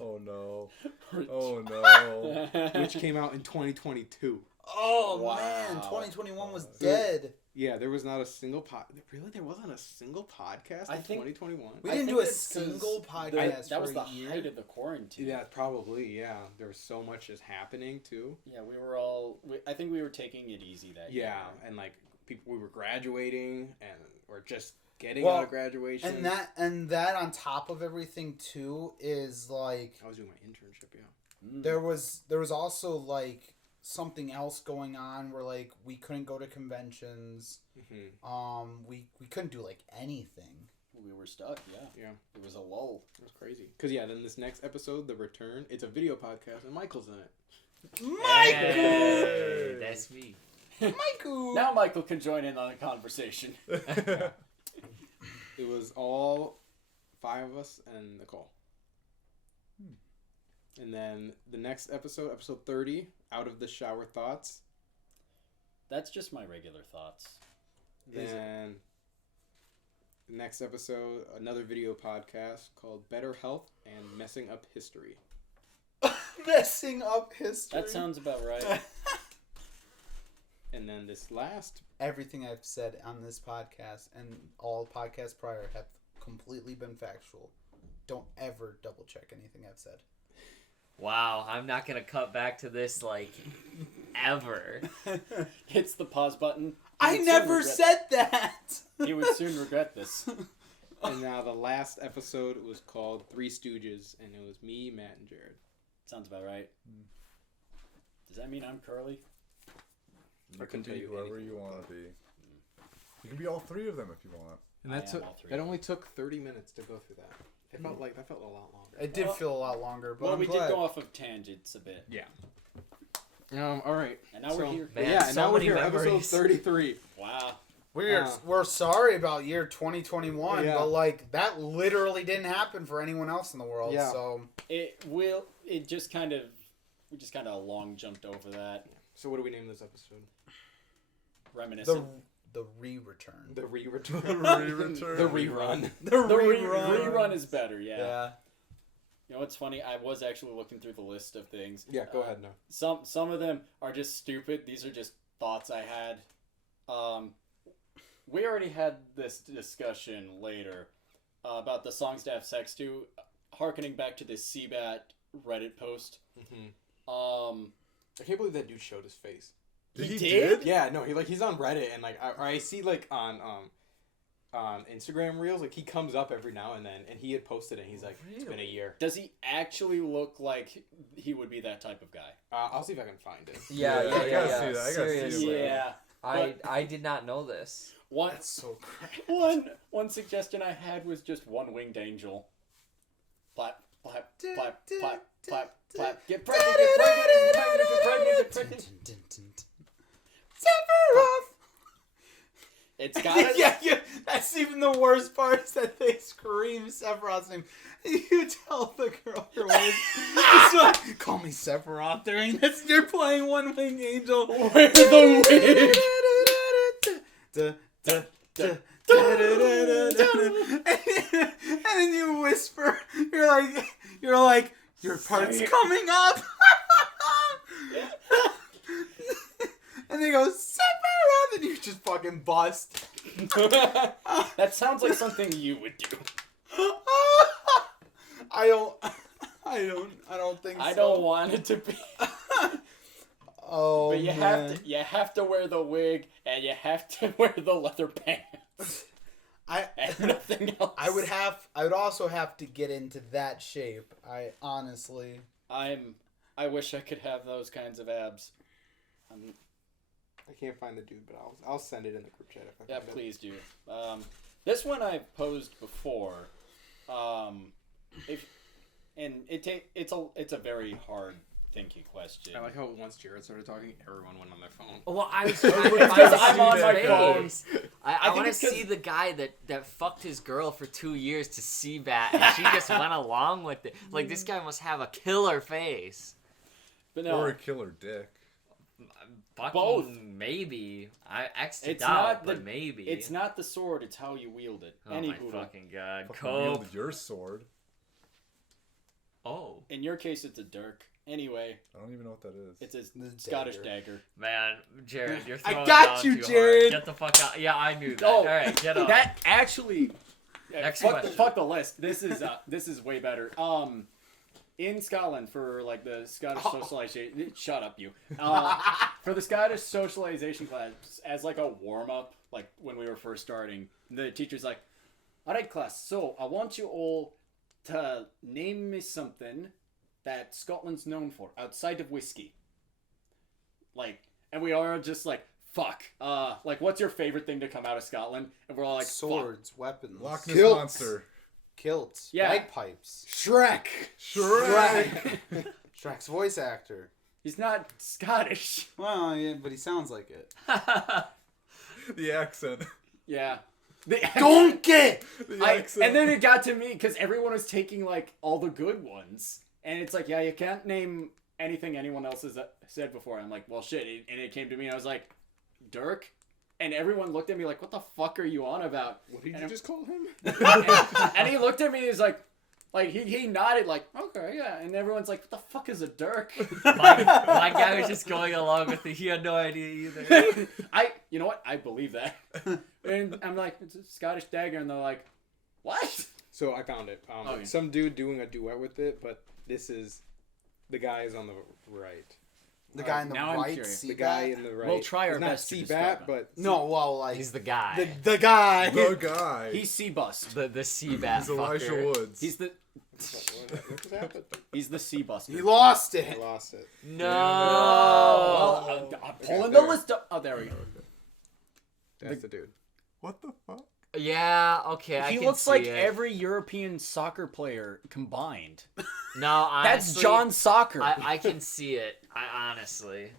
Oh no. Oh no. which came out in 2022. Oh Wow. man, 2021 was So- dead. Yeah, there was not a single Really, there wasn't a single podcast I in think- 2021. We I didn't think do a that's 'cause single that podcast was for the a year. height of the quarantine. Yeah, probably. Yeah, there was so much just happening too. Yeah, we were all. I think we were taking it easy that year. Yeah, and like we were graduating and or just getting Well, out of graduation. And that on top of everything too is like I was doing my internship. Yeah. Mm. there was also like something else going on where like we couldn't go to conventions. We couldn't do like anything. We were stuck. Yeah. Yeah. It was a lull. It was crazy. Cause yeah, then this next episode, The Return, it's a video podcast and Michael's in it. Hey, that's me. Michael. Now Michael can join in on the conversation. It was all 5 of us and Nicole. And then the next episode, episode 30, Out of the Shower Thoughts. That's just my regular thoughts. Is it? Then the next episode, another video podcast called Better Health and Messing Up History. Messing up history. That sounds about right. And then this last, Everything I've said on this podcast and all podcasts prior have completely been factual. Don't ever double check anything I've said. Wow, I'm not gonna cut back to this like ever. Hits the pause button. I never said that. He would soon regret this. and now the last episode was called Three Stooges, and it was me, Matt, and Jared. Sounds about right. Does that mean I'm Curly? You I can couldn't be tell you whoever anything you about want to be. You can be all 3 of them if you want. And I that am took all 3 that of them. only took 30 minutes to go through that. It felt like that felt a lot longer. It did feel a lot longer, but Well, I'm we glad. did go off of tangents a bit. Yeah. All right. And now we're here. but Man, yeah, and so now we're many here, episode memories. 33. Wow. We're sorry about year 2021, Yeah. but like that literally didn't happen for anyone else in the world. Yeah. So We just kind of long jumped over that. So what do we name this episode? Reminiscent. the re-return. The re-return. Return. The rerun. The The rerun. rerun is better, yeah. Yeah. You know what's funny? I was actually looking through the list of things. Yeah, go ahead now. Some of them are just stupid. These are just thoughts I had. We already had this discussion later about the songs to have sex to, harkening back to the CBAT Reddit post. I can't believe that dude showed his face. He did? Yeah, no, he's on Reddit and like I see like on Instagram reels, like he comes up every now and then, and he had posted it. And he's like, it's been a year. Does he actually look like he would be that type of guy? I'll see if I can find it. Yeah, I gotta see that. I gotta see Seriously. it. Yeah. I did not know this. That's so great. One suggestion I had was just one winged angel. Clap, clap, clap, clap, clap, clap. Get pregnant, get pregnant, get pregnant, get pregnant, get pregnant. Sephiroth! It's got yeah. That's even the worst part is that they scream Sephiroth's name. You tell the girl you're with, it's like, call me Sephiroth during this. You're playing One Winged Angel. Where's the wing? And then you whisper, you're like, your part's coming up. And they go, Sephiroth, and you just fucking bust. That sounds like something you would do. I don't think so. I don't want it to be. Oh, But man. you have to wear the wig and you have to wear the leather pants. And nothing else. I would also have to get into that shape. I honestly. I wish I could have those kinds of abs. I can't find the dude, but I'll send it in the group chat if I Yeah, find it. please do. This one I've posed before. It's a very hard thinking question. I like how once Jared started talking, everyone went on their phone. Well, I was trying to find Because the I'm on dude's my phone. face. I I think want to it's 'cause- see the guy that fucked his girl for 2 years to CBAT, and she just went along with it. Like, this guy must have a killer face. But no, Or a killer dick. Fucking Both. maybe. I X'd It's it out, not but the- maybe. it's not the sword; it's how you wield it. Oh Any my poodle. fucking god. Fucking Cope. wielded your sword. Oh, In your case, it's a dirk. Anyway, I don't even know what that is. it's a The Scottish dagger. dagger. man, Jared, you're I throwing got down you, too hard. Jared. Get the fuck out. Yeah, I knew that. Oh, All right, get up. That actually. Next fuck, question. fuck the list. This is way better. In Scotland for like the Scottish socialization. Shut up, you. For the Scottish socialization class, as like a warm up, like when we were first starting, the teacher's like, "All right, class. So I want you all to name me something that Scotland's known for outside of whiskey." Like, and we are just like, "Fuck." Like, what's your favorite thing to come out of Scotland? And we're all like, "Fuck." Swords, weapons, Loch Ness Kilts. Monster. kilts, Yeah. bagpipes. Shrek. Shrek. Shrek's voice actor. He's not Scottish. Well, yeah, but he sounds like it. The accent. Yeah. Donkey! The accent. And then it got to me because everyone was taking like all the good ones, and it's like, yeah, you can't name anything anyone else has said before. I'm like, well, shit. And it came to me, and I was like, Dirk, and everyone looked at me like, what the fuck are you on about? What did And you I'm- just call him? And he looked at me, and he's like he nodded like, okay, yeah, and everyone's like, what the fuck is a Dirk? my guy was just going along with it. He had no idea either. You know what? I believe that. And I'm like, it's a Scottish dagger, and they're like, what? So I found it. Okay. Some dude doing a duet with it, but this is the guy is on the right. The guy in the Now I'm right, curious. see The guy that? in the right. We'll try our He's not best to Seabat, describe him. but No, well, like He's the guy. the guy. The guy. He's sea-bust. The sea bat He's Elisha fucker. Woods. He's the what just happened? He's the sea-buster. He lost I it. lost it. No. Well, I'm pulling the there. list up. Oh, there we go. That's the dude. What the fuck? Yeah, okay, I He can looks see like it. every European soccer player combined. No, That's honestly, John Soccer. I can see it. I honestly.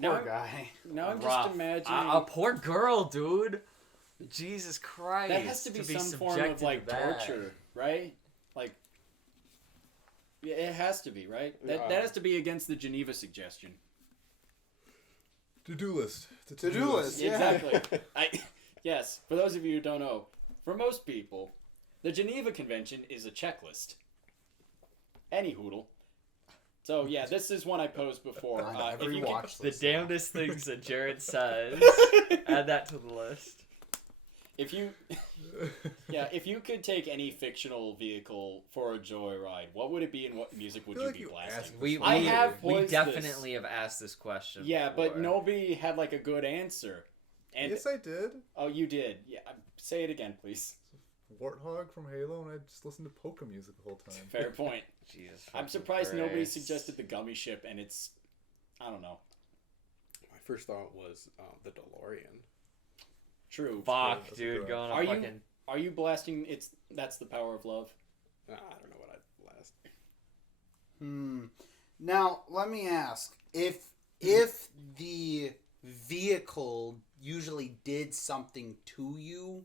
Poor Now, guy. now I'm Rough. just imagining A poor girl, dude. Jesus Christ. that has to be some form of subjected like to that. torture, right? Like, yeah, it has to be, right? That Yeah. has to be against the Geneva suggestion. To-do list. To-do list. Yeah. Exactly. Yes, for those of you who don't know, for most people, the Geneva Convention is a checklist. Any hoodle. So yeah, this is one I posed before. On If every you could- watch The list. damnedest things that Jared says. Add that to the list. If you, yeah, if you could take any fictional vehicle for a joyride, what would it be and what music would I feel you like be you blasting? asked We, this I we, have we posed definitely have asked this question. Yeah, but before. nobody had like a good answer. And Yes, I did. oh, you did. Yeah, say it again, please. Warthog from Halo, and I just listened to polka music the whole time. Fair point. Jesus I'm fucking surprised nobody Christ. suggested the gummy ship, and it's, I don't know. My first thought was the DeLorean. True. Fuck, That's a dude, good going Are on you- fucking. Are you blasting? That's the power of love. I don't know what I'd blast. Now, let me ask. If the vehicle usually did something to you,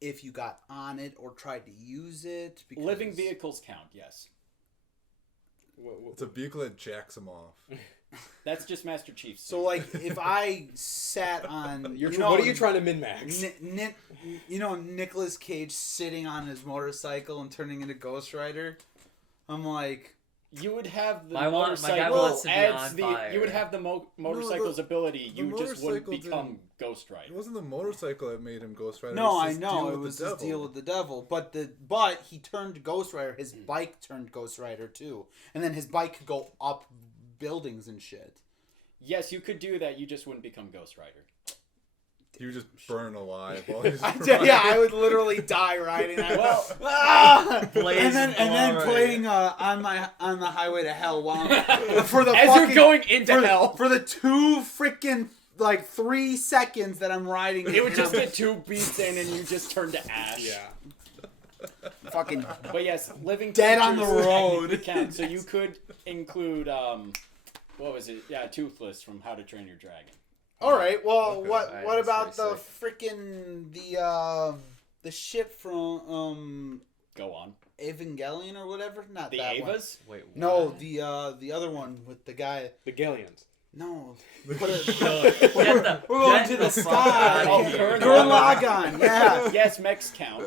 if you got on it or tried to use it, because Living vehicles count. Yes, It's a vehicle that jacks him off. that's just Master Chief's. So, like, if I sat on, what are you trying to min-max? Nicolas Cage sitting on his motorcycle and turning into Ghost Rider, I'm like, you would have the My guy motorcycle wants to be adds on the. fire. You would have the motorcycle's ability. the You just wouldn't motorcycle become didn't- Ghost It Rider. wasn't the motorcycle that made him Ghost Rider. no, it was I his know deal it with was the his devil. deal with the devil, but he turned Ghost Rider. His bike turned Ghost Rider too, and then his bike could go up buildings and shit. Yes, you could do that. You just wouldn't become Ghost Rider. He would just burn alive while he's I would literally die riding. Well, Blaze and then glory. playing on the highway to hell while for the as fucking, you're going into hell, for the 2 freaking like 3 seconds that I'm riding. it would just get 2 beats in, and you just turn to ash. Yeah. fucking But yes, living Dead on the creatures road. technically count. So you could include what was it? Yeah, Toothless from How to Train Your Dragon. All right. Well, Okay. what Alright, what that's about the pretty freaking the ship from Go on. Evangelion or whatever? Not The that one. Avas. Wait, what? No, the other one with the guy. The Galleons. No. Get the, We're going get to the fuck sky. outta Oh, here. Gurren Gurren Lagann, yeah. Yes, mechs count.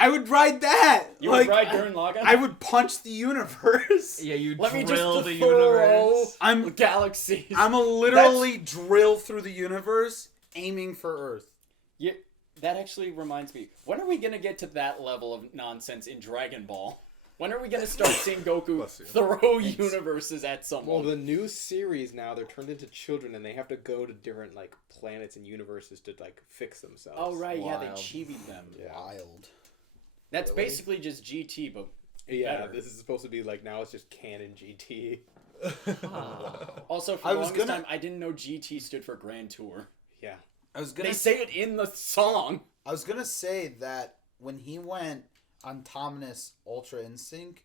I would ride that. You like, would ride Gurren Lagann? I would punch the universe. Yeah, you Let me just drill the throw universe. I'm galaxies. I'm a literally drill through the universe, aiming for Earth. Yeah, that actually reminds me. When are we gonna get to that level of nonsense in Dragon Ball? When are we gonna start seeing Goku Bless you. throw universes at Well, someone? the new series now, they're turned into children and they have to go to different like planets and universes to like fix themselves. Oh right, yeah, they Wild. chibied them. Yeah. Wild. That's Really? basically just GT, but Yeah, better. this is supposed to be like now it's just canon GT. Also for I the was longest gonna- time I didn't know GT stood for Grand Tour. Yeah. I was gonna They say it in the song. I was gonna say that when he went on Tomness Ultra Instinct,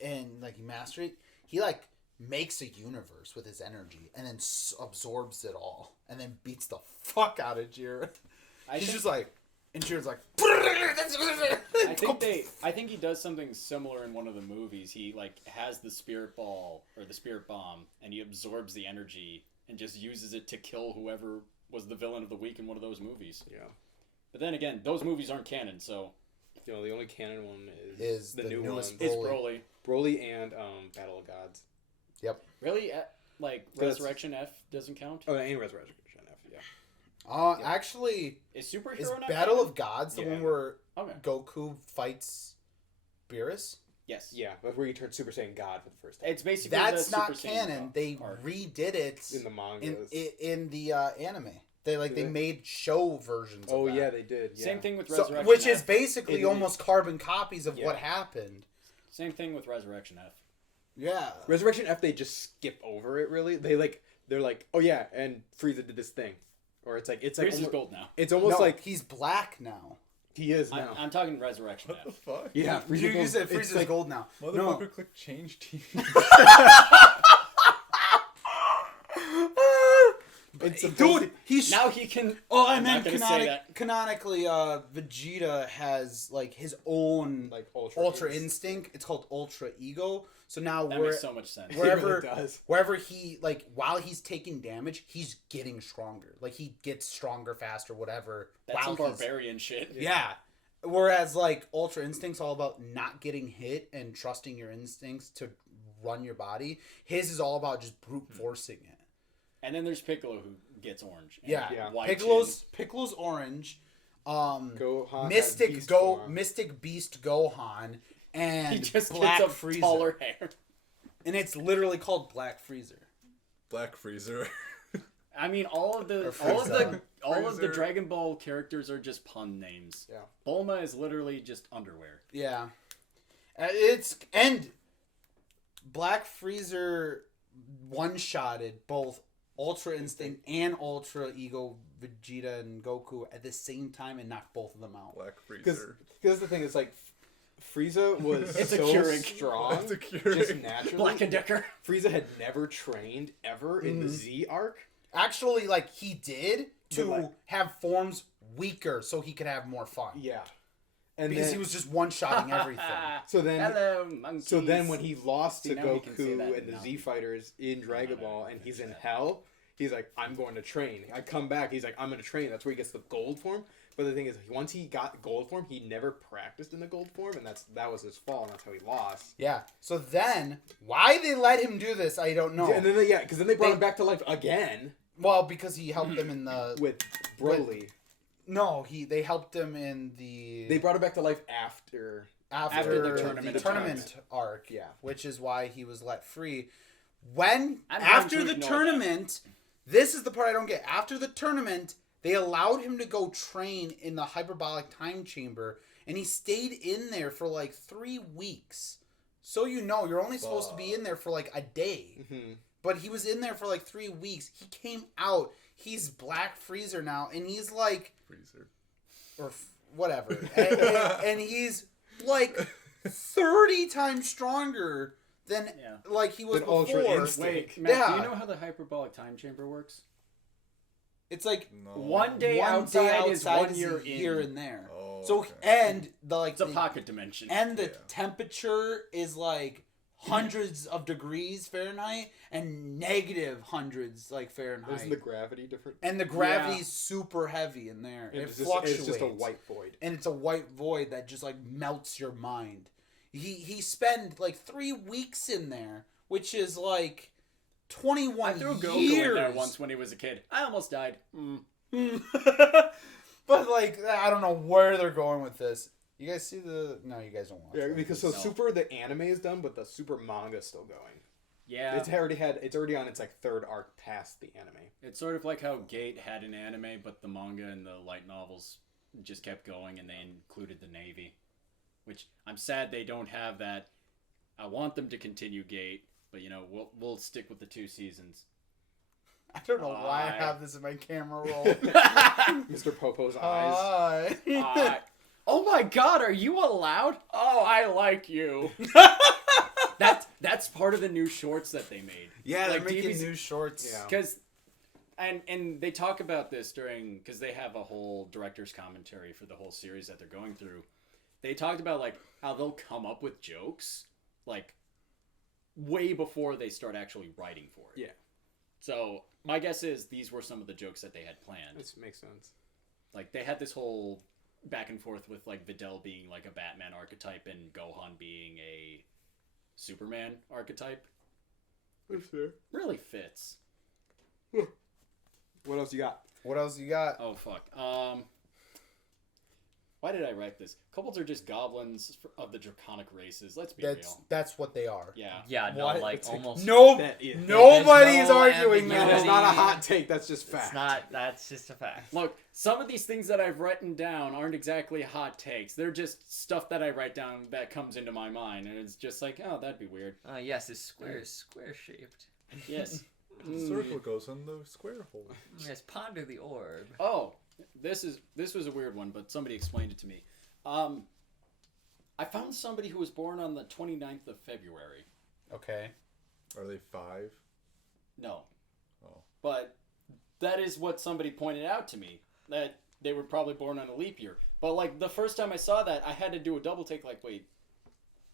and like he mastered it, he like makes a universe with his energy and then absorbs it all, and then beats the fuck out of Jiren. He's think- just like, and Jiren's like, I think he does something similar in one of the movies. He like has the spirit ball or the spirit bomb, and he absorbs the energy and just uses it to kill whoever was the villain of the week in one of those movies. Yeah. But then again, those movies aren't canon, so You know, the only canon one Is the the new newest one. it's Broly. Broly. Broly and Battle of Gods. Really, like That's- Resurrection F doesn't count. Oh, and Resurrection F. Yeah. Actually, Is superhero is not Battle canon? of Gods the Yeah. one where Okay. Goku fights Beerus? Yes. Yeah, that's where you turn Super Saiyan God for the first time It's basically That's the not Super Saiyan canon. They arc. redid it in the in mangas. in the anime. They Did they they? made show versions. Oh of that. yeah, they did. Yeah. Same thing with So, Resurrection which F. is basically It- almost carbon copies of Yeah. what happened. Same thing with Resurrection F. Yeah. Resurrection F. They just skip over it. Really, they're like, oh yeah, and Frieza did this thing, or it's like Frieza's almost, gold now. it's almost No, like he's black now. he is now. I'm talking Resurrection What the F. fuck? Yeah, You, you goes- said it's Frieza's like- gold now. Motherfucker, No. click change team. It's supposed Dude, he's Now he can. Oh, I I'm meant not gonna say that. canonically, Vegeta has like his own like Ultra Ultra Instinct. It's called Ultra Ego. So now That we're makes so much sense. It wherever really does. wherever he like while he's taking damage, he's getting stronger. Like he gets stronger faster, whatever. That's some while he's- barbarian shit. Yeah. Whereas like Ultra Instinct's all about not getting hit and trusting your instincts to run your body. His is all about just brute forcing it. And then there's Piccolo who gets orange. and Yeah. Yeah. white Piccolo's orange. Gohan Mystic has beast form. Mystic Beast Gohan and He just Black gets a Frieza. taller hair. And it's literally called Black Freezer. Black Freezer. I mean, all of the Frieza. Freezer. Dragon Ball characters are just pun names. Yeah. Bulma is literally just underwear. Yeah. And Black Freezer one-shotted both Ultra Instinct and Ultra Ego Vegeta and Goku at the same time and knocked both of them out. Black Because Freezer. the thing is like Frieza was It's a so Keurig. strong It's a Keurig. just naturally. Black and Decker. Frieza had never trained ever in the Mhm. Z arc. Actually, like, he did to But, like- have forms weaker so he could have more fun. Yeah. And Because then, he was just one-shotting everything. so then Hello, monkeys. So then when he lost See, to now we can say Goku that and the now. Z Fighters in Dragon no, Ball I and can't he's in say that. hell, he's like, I'm going to train. I come back, he's like, I'm going to train. That's where he gets the gold form. But the thing is, once he got gold form, he never practiced in the gold form, and that was his fault, and that's how he lost. Yeah. So then, why they let him do this, I don't know. And then because then they brought They- him back to life again Well, because he helped them in the... with Broly. No, they helped him in the... They brought him back to life after. after the the tournament tournament arc, Yeah. which is why he was let free. When I'm after going to the ignore tournament, this is the part I don't get. After the tournament, they allowed him to go train in the hyperbolic time chamber, and he stayed in there for like 3 weeks. So you know, you're only supposed to be in there for like a day, Mm-hmm. but he was in there for like 3 weeks. He came out. He's Black Freezer now, and he's like, Freezer. or whatever, and he's like 30 times stronger than Yeah. like he was Than Ultra before. Instinct. Wait, Matt, do Yeah. you know how the hyperbolic time chamber works? It's like No. One day one outside, day is outside 1 year a year in. and there. Oh, So okay. and the like It's a the, pocket dimension. and the Yeah. temperature is like hundreds of degrees Fahrenheit and negative hundreds like Fahrenheit. Isn't the gravity different? And the gravity's super heavy in there. And It it's fluctuates. just a white void. And it's a white void that just like melts your mind. He spent like 3 weeks in there, which is like 21 I threw Goku years. in there once when he was a kid. I almost died. But like, I don't know where they're going with this. You guys see the? No, you guys don't watch. Yeah, it. because so No. Super the anime is done, but the Super manga is still going. Yeah. It's already on its like third arc past the anime. It's sort of like how Gate had an anime, but the manga and the light novels just kept going, and they included the Navy. Which I'm sad they don't have that. I want them to continue Gate, but we'll stick with the 2 seasons. I don't know why I Hi. have this in my camera roll. Mr. Popo's eyes. Hi. Oh my God, are you allowed? Oh, I like you. That's part of the new shorts that they made. Yeah, they're Like making DBZ new shorts. Yeah. Because, and they talk about this because they have a whole director's commentary for the whole series that they're going through. They talked about like how they'll come up with jokes like way before they start actually writing for it. Yeah. So my guess is these were some of the jokes that they had planned. This makes sense. Like they had this whole back and forth with like Videl being like a Batman archetype and Gohan being a Superman archetype. That's fair. Really fits. What else you got? What else you got? Oh fuck. Why did I write this? Kobolds are just goblins of the draconic races. Let's be real. That's what they are. Yeah. Yeah, no, What? like It's almost. No, That is- nobody's no arguing ambiguity. that. That's not a hot take. That's just fact. It's not. That's just a fact. Look, some of these things that I've written down aren't exactly hot takes. They're just stuff that I write down that comes into my mind, and it's just like, oh, that'd be weird. Yes, this square is square shaped. Yes. The circle goes in the square hole. Yes, ponder the orb. Oh, this was a weird one, but somebody explained it to me. I found somebody who was born on the 29th of February. Okay. Are they 5? No. Oh. But that is what somebody pointed out to me, that they were probably born on a leap year. But like the first time I saw that, I had to do a double take like, wait,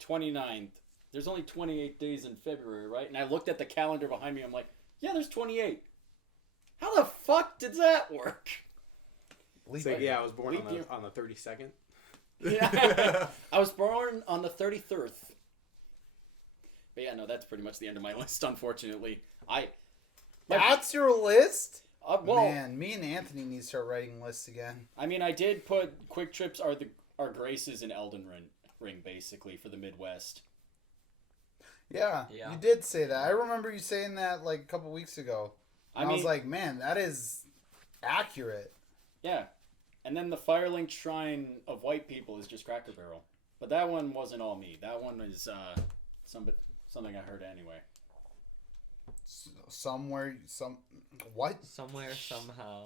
29th. There's only 28 days in February, right? And I looked at the calendar behind me. I'm like, yeah, there's 28. How the fuck did that work? It's like, yeah, I was born Leap year. on the 32nd. Yeah. I was born on the 33rd. But yeah, no, that's pretty much the end of my list, unfortunately. That's your list? Well, Man, me and Anthony need to start writing lists again. I mean, I did put quick trips are graces in Elden Ring, basically, for the Midwest. Yeah, Yeah. you did say that. I remember you saying that like a couple weeks ago. I And I mean, was like, man, that is accurate. yeah. And then the Firelink Shrine of White People is just Cracker Barrel. But that one wasn't all me. That one is something I heard anyway.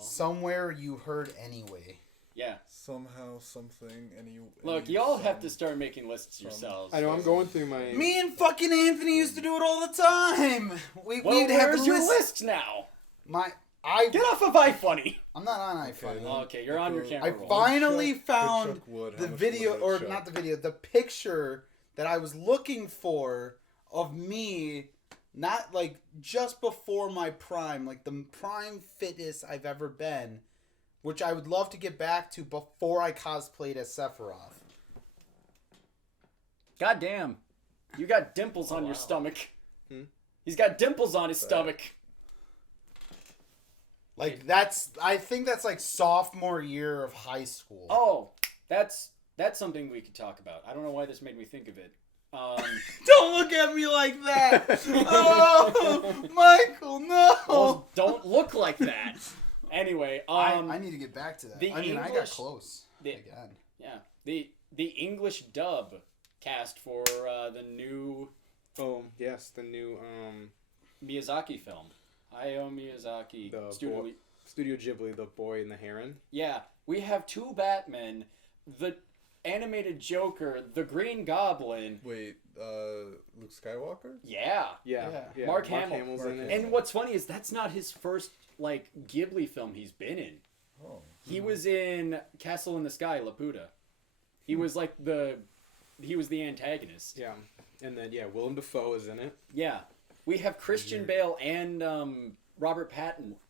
Somewhere you heard anyway. Yeah. Somehow, something, Look, y'all have to start making lists yourselves. I know. I'm going through my. Me and fucking Anthony used to do it all the time. Well, We'd have where's the your list. list now? Get Get off of iFunny. I'm not on iFunny. Okay, you're on your camera I roll. finally Chuck found Wood, the how much video, wood or Chuck? not the video, the picture that I was looking for of me, not like just before my prime, like the prime fittest I've ever been, which I would love to get back to before I cosplayed as Sephiroth. God damn. You got dimples on your wow. stomach. Hmm? He's got dimples on his stomach. Like I think that's like sophomore year of high school. Oh, that's something we could talk about. I don't know why this made me think of it. Don't look at me like that. Oh, Michael, no. Well, don't look like that. Anyway, I need to get back to that. the I got English- close again. yeah, the English dub cast for the new Oh yes, the new Miyazaki film. Hayao Miyazaki. The Studio. boy- Studio Ghibli, The Boy and the Heron. Yeah, we have 2 Batmen, the animated Joker, the Green Goblin. Wait, Luke Skywalker? Yeah. Yeah, Yeah. yeah. Mark Hamill. Hamill's Mark in it. Hamill. And what's funny is that's not his first like Ghibli film he's been in. Oh. He was in Castle in the Sky, Laputa. He was like the antagonist. Yeah. And then Willem Dafoe is in it. Yeah, we have Christian Bale and Robert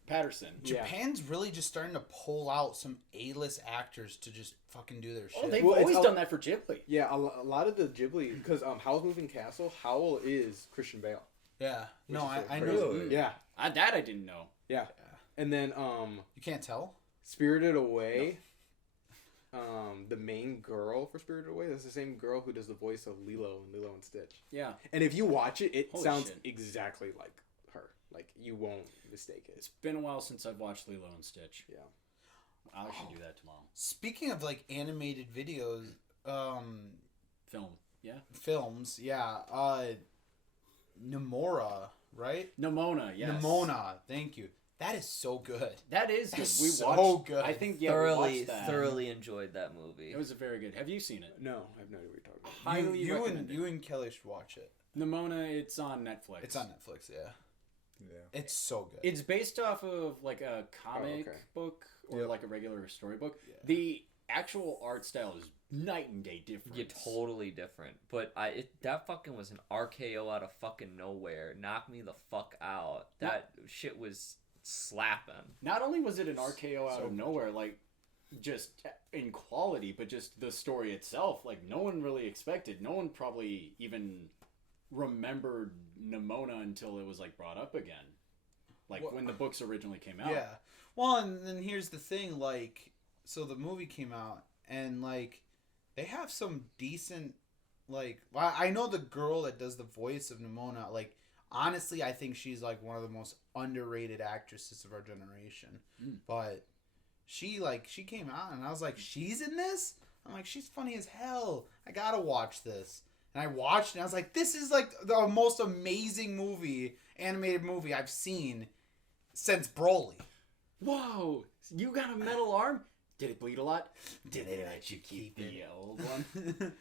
Patterson. Japan's really just starting to pull out some A-list actors to just fucking do their shit. Oh, they've Well, it's always all- done that for Ghibli. Yeah, a lot of the Ghibli, because Howl's Moving Castle, Howl is Christian Bale. Yeah. No, Which is I crazy. know. Really? Yeah, That I didn't know. yeah. And then You can't tell? Spirited Away, the main girl for Spirited Away, that's the same girl who does the voice of Lilo in Lilo and Stitch. Yeah, And if you watch it, it Holy sounds shit. exactly like her. Like, you won't mistake it. it's been a while since I've watched Lilo and Stitch. Yeah. I should do that tomorrow. Speaking of like animated videos, Film. Yeah. films, Nomura, right? Nimona. Yes. Nimona, thank you. That is so good. That is good. That's We so watched. good. I think we watched that. thoroughly enjoyed that movie. It was very good. Have you seen it? No, I have no idea what you're talking about. Highly you recommend and it. Kelly should watch it. Nimona. It's on Netflix. It's on Netflix, yeah. Yeah. It's so good. It's based off of like a comic okay. book or Yep. like a regular storybook. Yeah. The actual art style is night and day different. Yeah, totally different. But that fucking was an RKO out of fucking nowhere. Knock me the fuck out. That shit was slapping. Not only was it an RKO out So of nowhere, like just in quality, but just the story itself, like no one really expected. No one probably even remembered Nimona until it was like brought up again. Like Well, when the books originally came out. Yeah. Well, and then here's the thing, like, so the movie came out, and, like, they have some decent, like, well, I know the girl that does the voice of Nimona, like, honestly, I think she's, like, one of the most underrated actresses of our generation. But she came out, and I was like, she's in this? I'm like, she's funny as hell. I gotta watch this. And I watched, and I was like, this is, like, the most amazing animated movie I've seen since Broly. Whoa! You got a metal arm? Did it bleed a lot? Did they let you keep the old one?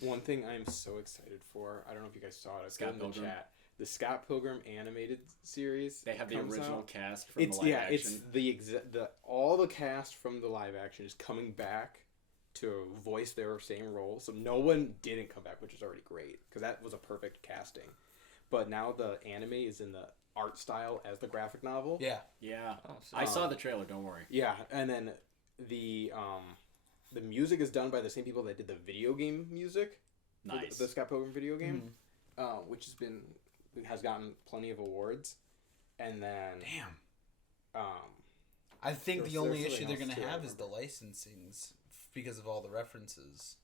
One thing I'm so excited for, I don't know if you guys saw it, it's Scott in the Pilgrim. chat. The Scott Pilgrim animated series. They have the comes original out. cast from It's the live it's action. the all the cast from the live action is coming back to voice their same role. So no one didn't come back, which is already great because that was a perfect casting. But now the anime is in the art style as the graphic novel. Yeah. Yeah. Oh, so I saw the trailer, don't worry. Yeah, and then the music is done by the same people that did the video game music. for Nice. The Scott Pilgrim video game, which has gotten plenty of awards. And then Damn. I think There's the only something issue they're else going to too, I have is the licensings because of all the references.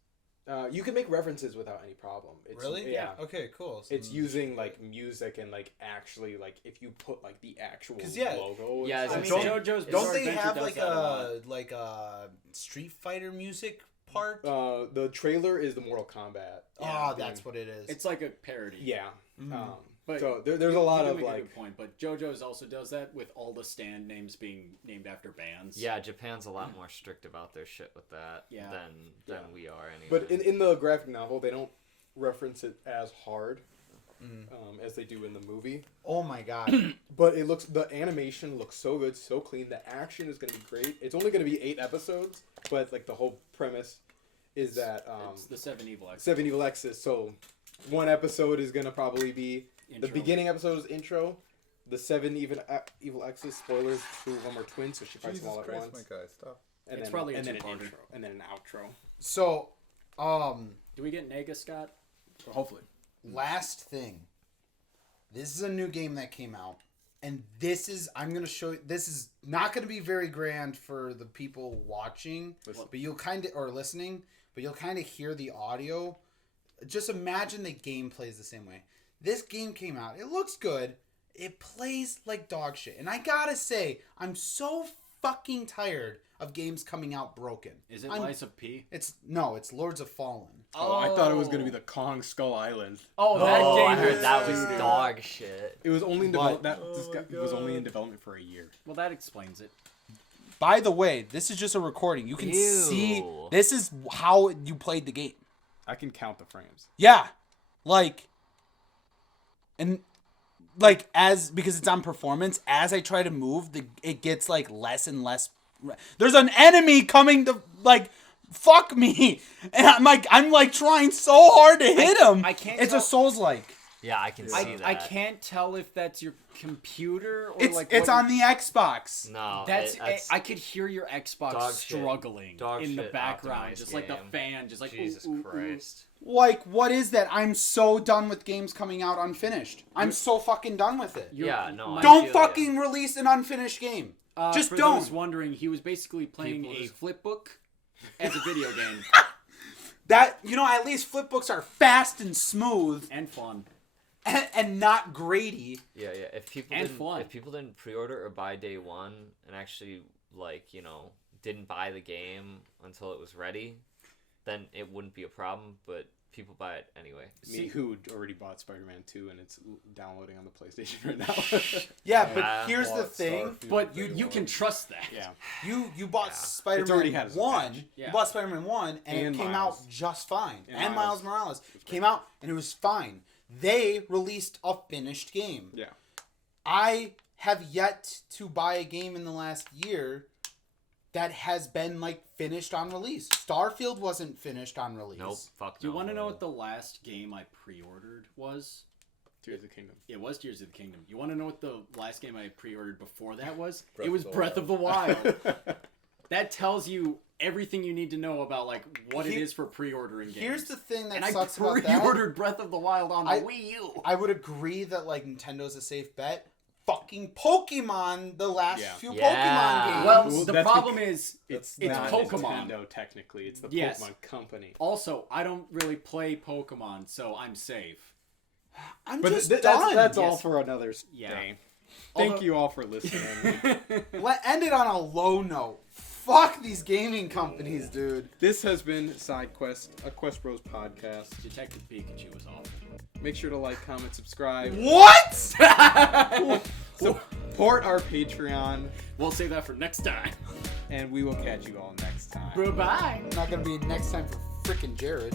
you can make references without any problem. It's, Really? Yeah. Okay, cool. So It's then- using like music and like actually like if you put like the actual 'Cause, yeah, logo. yeah, and I I mean, stuff. mean, don't- JoJo's Don't Bizarre they Adventure have does like that a lot. a Street Fighter music part? The trailer is the Mortal Kombat. Oh, that's what it is. It's like a parody. Yeah. Mhm. But so there's you- a lot you do of make a like good point, but JoJo's also does that with all the stand names being named after bands. Yeah, Japan's a lot more strict about their shit with that Yeah. than Yeah. we are anyway. But in the graphic novel, they don't reference it as hard as they do in the movie. Oh my god. But the animation looks so good, so clean. The action is going to be great. It's only going to be 8 episodes, but like the whole premise is that It's the Seven Evil X. 7 Evil X's. So one episode is going to probably be the Intro. beginning episode is intro. The 7 Evil X's spoilers. 2 of them are twins, so she fights Jesus them all at Christ, once. my guy, stop. And It's then, probably a and then an two-parter. intro, and then an outro. So, Do we get Nega, Scott? Hopefully. last thing. This is a new game that came out. And I'm going to show you, this is not going to be very grand for the people watching, Listen. but you'll kind of, or listening, but you'll kind of hear the audio. Just imagine the game plays the same way. This game came out. It looks good. It plays like dog shit. And I gotta say, I'm so fucking tired of games coming out broken. Is it I'm- Lies of P? It's Lords of Fallen. Oh, I thought it was going to be the Kong Skull Island. Oh, that oh, game I heard is that was doo-doo. dog shit. It was only in But- was only in development for a year. Well, that explains it. By the way, this is just a recording. You can see Ew. this is how you played the game. I can count the frames. Yeah. Because it's on performance, as I try to move, it gets like less and less. There's an enemy coming to like fuck me. And I'm like trying so hard to hit him. I can't It's tell- a Souls-like. Yeah, I can see that. I can't tell if that's your computer or It's like it's what on the Xbox. No, That's, that's I could hear your Xbox dog shit. struggling Dog in the shit background, optimized just like the game. fan, just like Jesus ooh, ooh, ooh. Christ. Like, what is that? I'm so done with games coming out unfinished. I'm so fucking done with it. You're- Yeah, no, I Don't feel fucking release an unfinished game. Just for don't. those wondering, he was basically playing People a just- flip book as a video game That, at least flipbooks are fast and smooth and fun. and not grady. Yeah. If And fun. people didn't pre-order or buy day one and actually didn't buy the game until it was ready, then it wouldn't be a problem. But people buy it anyway. Me, who already bought Spider-Man 2 and it's downloading on the PlayStation right now. Yeah, but Yeah. here's the Bought thing. Starfield But day you one. can trust that. yeah. You bought Yeah. Spider-Man It's already had its 1. patch. Yeah. You bought Spider-Man 1 and it And came Miles. out just fine. And And Miles Miles. Morales came out and it was fine. They released a finished game. Yeah. I have yet to buy a game in the last year that has been finished on release. Starfield wasn't finished on release. Nope. Fuck Do you no. want to know what the last game I pre-ordered was? Tears of the Kingdom. It was Tears of the Kingdom. You want to know what the last game I pre-ordered before that was? Breath It was of the Breath of the Wild. yeah. That tells you everything you need to know about what it He- is for pre-ordering games. Here's the thing that and I sucks about that. pre-ordered Breath of the Wild on the I- Wii U. I would agree that Nintendo's a safe bet. Fucking Pokemon, the last Yeah. few Yeah. Pokemon games. Well, Well, the that's problem is It's not Pokemon. Pokemon. Nintendo, technically. It's the Yes. Pokemon company. also I don't really play Pokemon, so I'm safe. I'm But just that's done. all Yes. for another Yeah. day. Thank Although- you all for listening. End it on a low note. Fuck these gaming companies, dude. This has been Side Quest, a Quest Bros podcast. Detective Pikachu was awful. Make sure to like, comment, subscribe. What? Support our Patreon, We'll save that for next time. and we will catch you all next time. Bye-bye. Not gonna be next time for frickin' Jared.